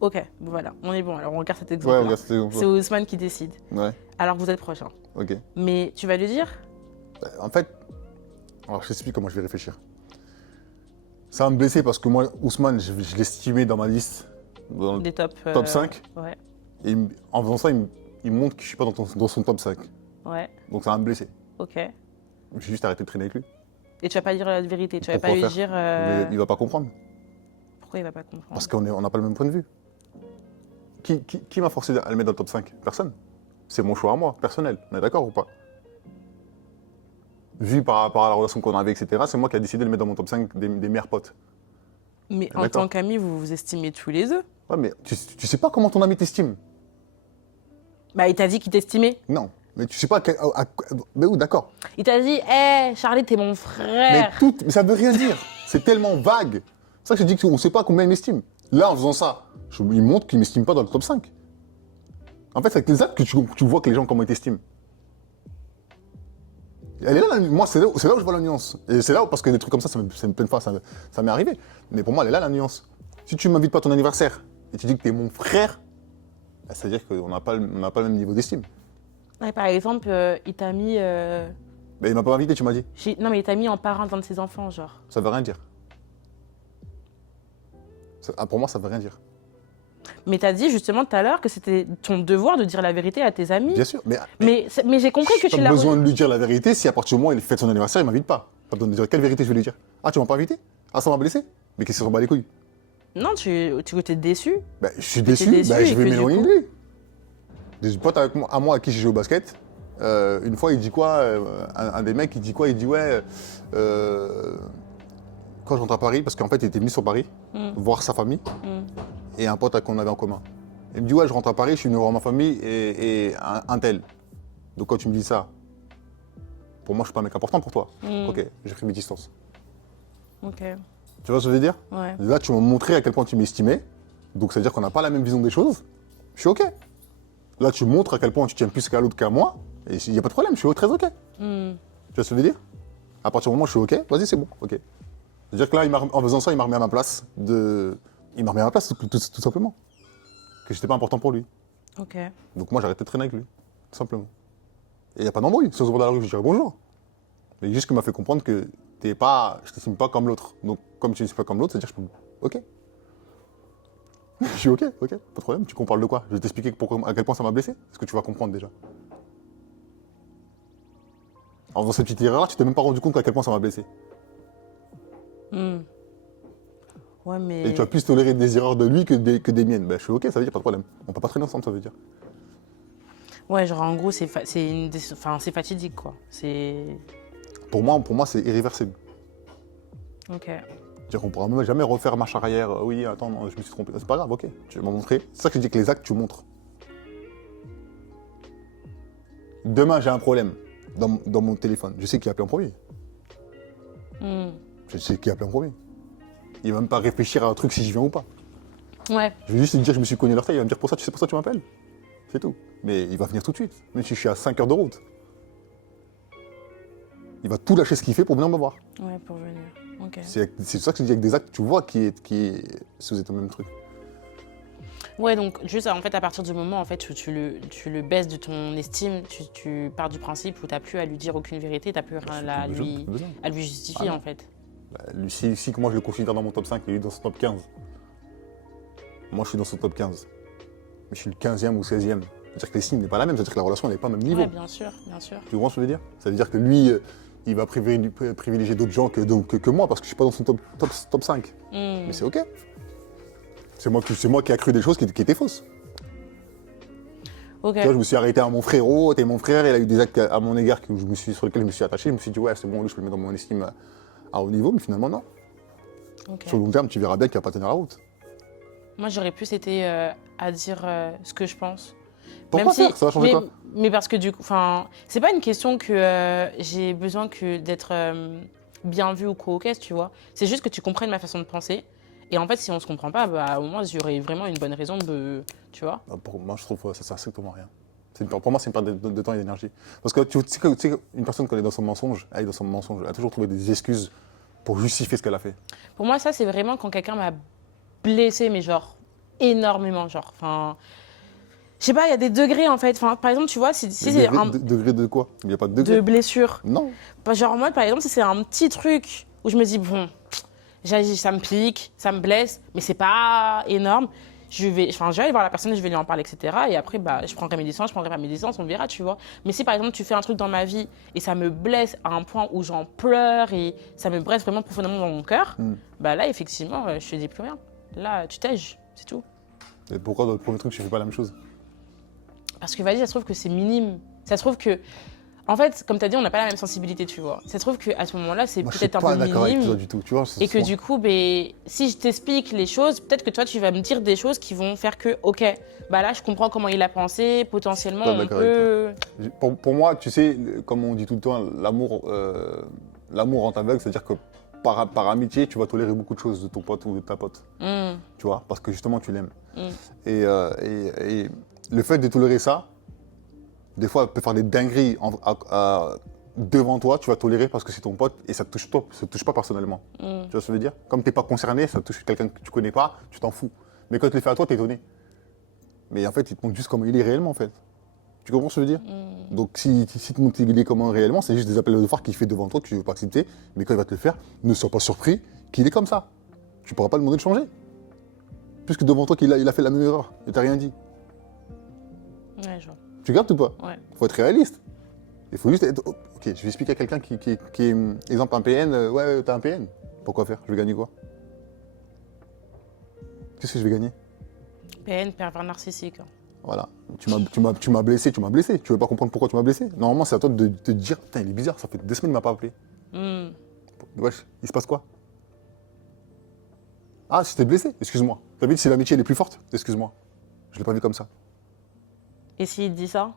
Ok, voilà, on est bon. Alors on regarde cet exemple. Ouais, c'est Ousmane qui décide. Ouais. Alors que vous êtes proches. Hein. Ok. Mais tu vas lui dire? En fait, alors je t'explique comment je vais réfléchir. Ça va me blesser parce que moi, Ousmane, je l'estimais dans ma liste. Dans des top 5. Ouais. Et en faisant ça, il me montre que je suis pas dans son top 5. Ouais. Donc ça va me blesser. Ok. J'ai juste arrêté de traîner avec lui. Et tu vas pas dire la vérité, tu vas pas lui dire... Il va pas comprendre. Pourquoi il va pas comprendre? Parce qu'on n'a pas le même point de vue. Qui m'a forcé à le mettre dans le top 5? Personne. C'est mon choix à moi, personnel. On est d'accord ou pas? Vu par rapport à la relation qu'on avait, etc., c'est moi qui ai décidé de le mettre dans mon top 5 des meilleurs potes. Mais en tant qu'amis, vous vous estimez tous les deux? Ouais, mais tu sais pas comment ton ami t'estime. Bah, il t'a dit qu'il t'estimait? Non. Mais tu sais pas... Mais où, d'accord. Il t'a dit, hé, Charlie, t'es mon frère. Mais ça veut rien dire. C'est tellement vague. C'est ça que je dis qu'on sait pas combien il m'estime. Là, en faisant ça, il montre qu'il m'estime pas dans le top 5. En fait, c'est avec les actes que tu vois que les gens, comment ils t'estiment. Elle est là, moi, c'est là où je vois la nuance. Et c'est là où, parce que des trucs comme ça plein de fois, ça m'est arrivé. Mais pour moi, elle est là, la nuance. Si tu m'invites pas à ton anniversaire et tu dis que t'es mon frère, bah, c'est-à-dire qu'on n'a pas le même niveau d'estime. Ouais, par exemple, il t'a mis... Mais il m'a pas invité, tu m'as dit. Non, mais il t'a mis en parrain d'un de ses enfants, genre. Ça veut rien dire. Pour moi, ça veut rien dire. Mais t'as dit justement tout à l'heure que c'était ton devoir de dire la vérité à tes amis. Bien sûr. Mais j'ai compris que tu l'as... Pas besoin de lui dire la vérité si à partir du moment où il fête son anniversaire, il m'invite pas. Pas besoin de dire quelle vérité je vais lui dire. Ah, tu m'as pas invité? Ah, ça m'a blessé? Mais qu'est-ce que ça s'en bat les couilles? Non, tu étais déçu. Bah, je suis déçu, je vais m'éloigner de lui. Des potes à moi à qui j'ai joué au basket, une fois, il dit quoi? Un des mecs, il dit quoi? Il dit ouais, quand je rentre à Paris, parce qu'en fait, il était venu sur Paris, voir sa famille, et un pote qu'on avait en commun. Il me dit ouais, je rentre à Paris, je suis venu voir ma famille et un tel. Donc quand tu me dis ça, pour moi, je suis pas un mec important pour toi. Ok, j'ai pris mes distances. Ok. Tu vois ce que je veux dire? Ouais. Là, tu m'as montré à quel point tu m'estimais. Donc ça veut dire qu'on n'a pas la même vision des choses. Je suis OK. Là, tu montres à quel point tu tiens plus qu'à l'autre qu'à moi. Et il n'y a pas de problème, je suis très OK. Tu vois ce que je veux dire? À partir du moment où je suis OK, vas-y, c'est bon. OK. C'est-à-dire que là, en faisant ça, il m'a remis à ma place. Il m'a remis à ma place, tout simplement. Que j'étais pas important pour lui. Ok. Donc moi, j'arrêtais de traîner avec lui. Tout simplement. Et il n'y a pas d'embrouille. Si on se voit dans la rue, je dirais bonjour. Mais juste qu'il m'a fait comprendre que je ne t'estime pas comme l'autre. Donc, comme tu ne t'estimes pas comme l'autre, c'est-à-dire que je peux. OK. Je suis OK, pas de problème. Tu parles de quoi? Je vais t'expliquer à quel point ça m'a blessé. Est-ce que tu vas comprendre déjà? En faisant cette petite erreur-là, tu t'es même pas rendu compte à quel point ça m'a blessé. Ouais, mais... Et tu vas plus tolérer des erreurs de lui que des miennes. Ben, je suis OK, ça veut dire pas de problème. On peut pas traîner ensemble, ça veut dire. Ouais, genre en gros, c'est fatidique, quoi. Pour moi, c'est irréversible. Ok. C'est-à-dire qu'on pourra même jamais refaire marche arrière. Oui, attends, non, je me suis trompé. C'est pas grave, OK. Tu m'as montré. C'est ça que je dis que les actes, tu montres. Demain, j'ai un problème dans mon téléphone. Je sais qui a appelé en premier. Je sais qui a appelé en premier. Il va même pas réfléchir à un truc si je viens ou pas. Ouais. Je vais juste lui dire je me suis cogné l'orteil, il va me dire pour ça, tu sais pour ça tu m'appelles. C'est tout. Mais il va venir tout de suite, même si je suis à 5 heures de route. Il va tout lâcher ce qu'il fait pour venir me voir. Ouais, pour venir. Ok. C'est ça que je dis avec des actes, tu vois si vous êtes au même truc. Ouais, donc juste en fait à partir du moment en fait où tu le baisses de ton estime, tu pars du principe où tu n'as plus à lui dire aucune vérité, tu n'as plus rien à lui justifier en fait. Bah, lui, si moi je le considère dans mon top 5, il est dans son top 15. Moi je suis dans son top 15. Mais je suis le 15e ou 16e. C'est-à-dire que l'estime n'est pas la même, c'est-à-dire que la relation n'est pas au même niveau. Ouais, bien sûr, bien sûr. Tu vois ce que je veux dire? Ça veut dire que lui, il va privilégier d'autres gens que moi parce que je suis pas dans son top 5. Mais c'est OK. C'est moi qui ai cru des choses qui étaient fausses. Ok. Tu vois, je me suis arrêté à mon frérot, t'es mon frère, il a eu des actes à mon égard sur lesquels je me suis attaché. Je me suis dit, ouais, c'est bon, lui, je peux le mettre dans mon estime à haut niveau, mais finalement, non. Okay. Sur le long terme, tu verras bien qu'il va pas tenir la route. Moi, j'aurais plus été à dire ce que je pense. Pourquoi faire? Ça va changer quoi? Mais parce que du coup, c'est pas une question que j'ai besoin d'être bien vu ou co-caisse, tu vois. C'est juste que tu comprennes ma façon de penser. Et en fait, si on se comprend pas, bah, au moins, j'aurais vraiment une bonne raison tu vois. Pour moi, je trouve que ça sert strictement à rien. Pour moi, c'est une perte de temps et d'énergie. Parce que tu sais, une personne, quand elle est dans son mensonge, elle a toujours trouvé des excuses pour justifier ce qu'elle a fait. Pour moi, ça, c'est vraiment quand quelqu'un m'a blessée, mais genre énormément, genre. Je sais pas, il y a des degrés en fait. Par exemple, tu vois, si c'est un degré de quoi? Il n'y a pas de degré. De blessure. Non. Genre moi, par exemple, si c'est un petit truc où je me dis bon, ça me pique, ça me blesse, mais c'est pas énorme. Je vais aller voir la personne, je vais lui en parler, etc. Et après, bah, je prendrai mes distances, je prendrai pas mes distances, on verra, tu vois. Mais si par exemple, tu fais un truc dans ma vie et ça me blesse à un point où j'en pleure et ça me blesse vraiment profondément dans mon cœur, bah là, effectivement, je te dis plus rien. Là, tu tèges, c'est tout. Et pourquoi dans le premier truc, tu fais pas la même chose? Parce que vas-y, ça se trouve que c'est minime. Ça se trouve que, en fait, comme tu as dit, on n'a pas la même sensibilité, tu vois. Ça se trouve qu'à ce moment-là, c'est peut-être un peu minime. Je suis pas d'accord avec toi du tout, tu vois. Et que du coup, si je t'explique les choses, peut-être que toi, tu vas me dire des choses qui vont faire que, ok, bah là, je comprends comment il a pensé, potentiellement, on peut... Pour moi, tu sais, comme on dit tout le temps, l'amour rend aveugle, c'est-à-dire que par amitié, tu vas tolérer beaucoup de choses de ton pote ou de ta pote. Tu vois, parce que justement, tu l'aimes. Et le fait de tolérer ça, des fois, elle peut faire des dingueries devant toi, tu vas tolérer parce que c'est ton pote et ça te touche toi, ça te touche pas personnellement. Tu vois ce que je veux dire? Comme tu n'es pas concerné, ça touche quelqu'un que tu connais pas, tu t'en fous. Mais quand tu le fais à toi, tu es étonné. Mais en fait, il te montre juste comment il est réellement, en fait. Tu comprends ce que je veux dire? Donc, si tu te montres il est comment réellement, c'est juste des appels de phare qu'il fait devant toi que tu ne veux pas accepter. Mais quand il va te le faire, ne sois pas surpris qu'il est comme ça. Tu ne pourras pas lui demander de changer. Puisque devant toi, il a fait la même erreur. Il t'a rien dit. Ouais, je vois. Tu captes ou pas? Ouais. Faut être réaliste. Il faut juste être... Ok, je vais expliquer à quelqu'un qui est, exemple, un PN. Ouais, t'as un PN. Pourquoi faire? Je vais gagner quoi? Qu'est-ce que je vais gagner? PN, pervers narcissique. Voilà. Tu m'as blessé. Tu veux pas comprendre pourquoi tu m'as blessé? Normalement, c'est à toi de te dire, putain, il est bizarre, ça fait 2 semaines qu'il m'a pas appelé. Wesh, il se passe quoi? Ah, si t'es blessé, excuse-moi. T'as vu, si l'amitié elle est plus forte, excuse-moi. Je l'ai pas vu comme ça. Et s'il dit ça?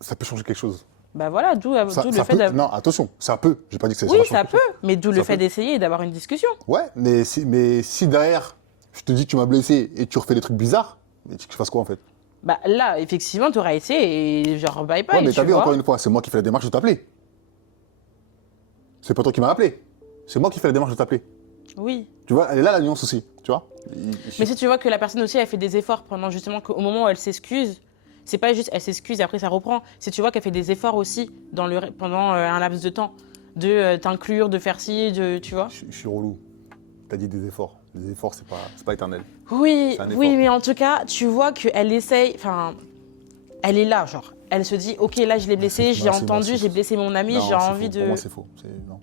Ça peut changer quelque chose. Bah voilà, d'où le fait d'avoir... Non, attention, ça peut. J'ai pas dit que c'est ça. Oui, ça peut, mais d'où le fait d'essayer et d'avoir une discussion. Ouais, mais si derrière, je te dis que tu m'as blessé et tu refais des trucs bizarres, mais tu fasses quoi en fait? Bah là, effectivement, t'auras essayé et genre bye bye. Ouais, mais t'as vu, vois. encore une fois, c'est moi qui fais la démarche de t'appeler. C'est pas toi qui m'as appelé. C'est moi qui fais la démarche de t'appeler. Oui. Tu vois, elle est là la nuance aussi, tu vois. Mais si tu vois que la personne aussi, elle fait des efforts pendant justement qu'au moment où elle s'excuse, c'est pas juste elle s'excuse et après ça reprend. Si tu vois qu'elle fait des efforts aussi pendant un laps de temps, de t'inclure, de faire ci, tu vois. Je suis relou. T'as dit des efforts. Les efforts, c'est pas éternel. Oui, C'est un effort. oui, mais en tout cas, tu vois qu'elle essaye, enfin, elle est là, genre. Elle se dit, ok, là je l'ai blessé, je l'ai entendu, j'ai blessé mon ami, j'ai envie de. Pour moi, c'est faux. Non.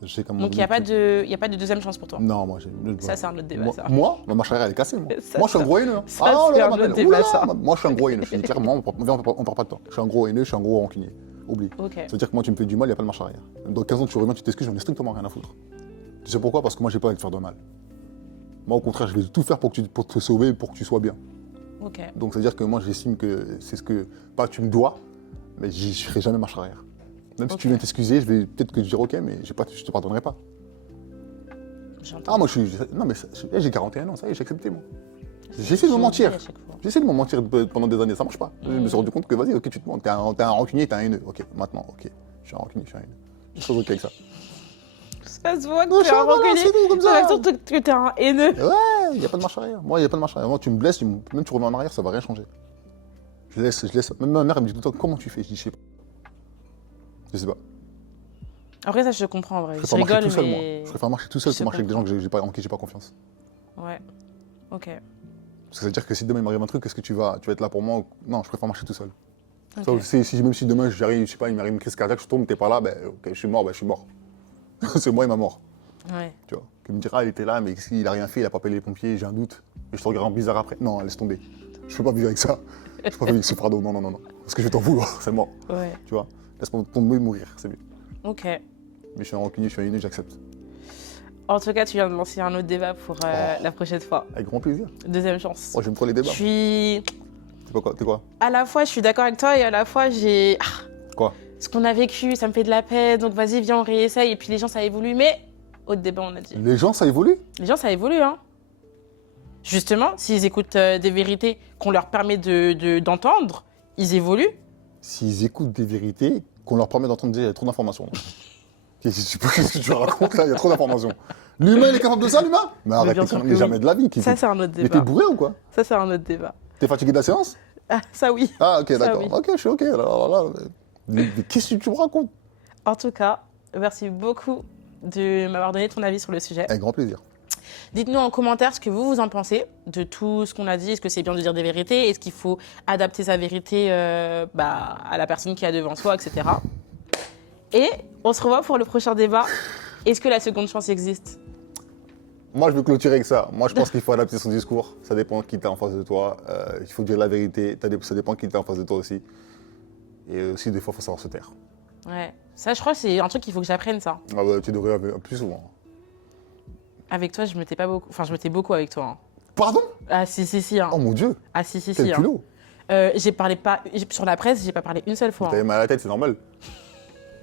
Donc il n'y a pas de deuxième chance pour toi. Non, moi j'ai. Ça, c'est un autre débat, ça. Moi, ma marche arrière, elle est cassée. Moi, Ça, moi je suis un gros haineux. ça, c'est un autre débat, ça. Moi, je suis un gros haineux. Je te dis clairement, on perd pas de temps. Je suis un gros haineux, je suis un gros rancunier. Oublie. Ok. Ça veut dire que moi, tu me fais du mal, il n'y a pas de marche arrière. Dans 15 ans, tu reviens, tu t'excuses, j'en ai strictement rien à foutre. Tu sais pourquoi? Parce que moi, j'ai pas envie de faire de mal. Moi, au contraire, je vais tout faire pour te sauver, pour que tu sois bien. Ok. Donc, ça veut dire que moi, j'estime que c'est ce que. Pas tu me dois, mais je ne ferai jamais marche arrière. Même si tu viens t'excuser, je vais peut-être que te dire ok, mais je te pardonnerai pas. J'entends. Ah, moi, non, mais j'ai 41 ans, ça y est, j'ai accepté, moi. J'essaie de me mentir. J'essaie de me mentir pendant des années, ça marche pas. Je me suis rendu compte que vas-y, ok, tu te mens. T'es un rancunier, t'es un haineux. Ok, maintenant, ok. Je suis un rancunier, je suis un haineux. Je suis très ok avec ça. Ça se voit que t'es un rancunier. C'est tout comme ça. Que t'es un haineux. Ouais, il n'y a pas de marche arrière. Moi, il n'y a pas de marche arrière. Moi, tu me blesses, même tu reviens en arrière, ça va rien changer. Je laisse. Même ma mère, elle me dit tout le temps, comment tu fais? Je dis, je sais pas. Je sais pas. Après, ça, je te comprends en vrai. Je préfère marcher tout seul, moi. mais... Je préfère marcher tout seul que marcher avec des gens en qui j'ai pas confiance. Ouais. Ok. Parce que ça veut dire que si demain il m'arrive un truc, est-ce que tu vas être là pour moi? Non, je préfère marcher tout seul. Ok. Même si demain j'arrive, je sais pas, il m'arrive une crise cardiaque, je tombe, t'es pas là, ben ok, je suis mort, C'est moi et ma mort. Ouais. Tu vois. Que me dira, il était là, mais il a rien fait, il a pas appelé les pompiers, j'ai un doute. Et je te regarde en bizarre après. Non, laisse tomber. Je peux pas vivre avec ça. Je peux pas vivre avec ce fardeau. Non. Parce que je vais t'en vouloir, c'est mort. Ouais. Tu vois. Laisse-moi tomber et mourir, c'est mieux. Ok. Mais je suis un rancunier, je suis un haineux, j'accepte. En tout cas, tu viens de lancer un autre débat pour la prochaine fois. Avec grand plaisir. Deuxième chance. Moi, j'aime trop les débats. T'es quoi? À la fois, je suis d'accord avec toi et à la fois, j'ai. Quoi? Ce qu'on a vécu, ça me fait de la peine, donc vas-y, viens, on réessaye. Et puis les gens, ça évolue. Mais, autre débat, on a dit. Les gens, ça évolue? Les gens, ça évolue, hein. Justement, s'ils écoutent des vérités qu'on leur permet d'entendre, ils évoluent. S'ils écoutent des vérités qu'on leur permet d'entendre, il y a trop d'informations. Qu'est-ce que tu racontes là? Il y a trop d'informations. L'humain, il est capable de ça, l'humain? Mais arrête, mais jamais de la vie. Ça, c'est un autre débat. Mais t'es bourré ou quoi? Ça, c'est un autre débat. T'es fatigué de la séance? Ah, ça oui. Ah, ok, d'accord. Oui. Ok, je suis ok. Alors là, mais qu'est-ce que tu me racontes? En tout cas, merci beaucoup de m'avoir donné ton avis sur le sujet. Avec grand plaisir. Dites-nous en commentaire ce que vous en pensez de tout ce qu'on a dit. Est-ce que c'est bien de dire des vérités? Est-ce qu'il faut adapter sa vérité à la personne qui est devant soi, etc. Et on se revoit pour le prochain débat. Est-ce que la seconde chance existe? Moi, je veux clôturer avec ça. Moi, je pense qu'il faut adapter son discours. Ça dépend qui t'es en face de toi. Il faut dire la vérité. Ça dépend qui t'es en face de toi aussi. Et aussi, des fois, il faut savoir se taire. Ouais. Ça, je crois que c'est un truc qu'il faut que j'apprenne, ça. Ah bah, tu devrais plus souvent. Avec toi, je me tais pas beaucoup. Enfin, je me tais beaucoup avec toi. Hein. Pardon? Ah, si. Hein. Oh mon Dieu! Ah, si. Quel culot! J'ai parlé pas. Sur la presse, j'ai pas parlé une seule fois. T'avais mal à la tête, c'est normal.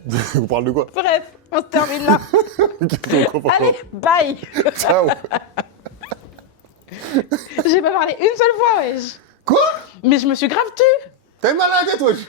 Vous parlez de quoi? Bref, on se termine là. Allez, bye. Ciao. J'ai pas parlé une seule fois, wesh. Quoi? Mais je me suis grave tue. T'avais mal à la tête, wesh.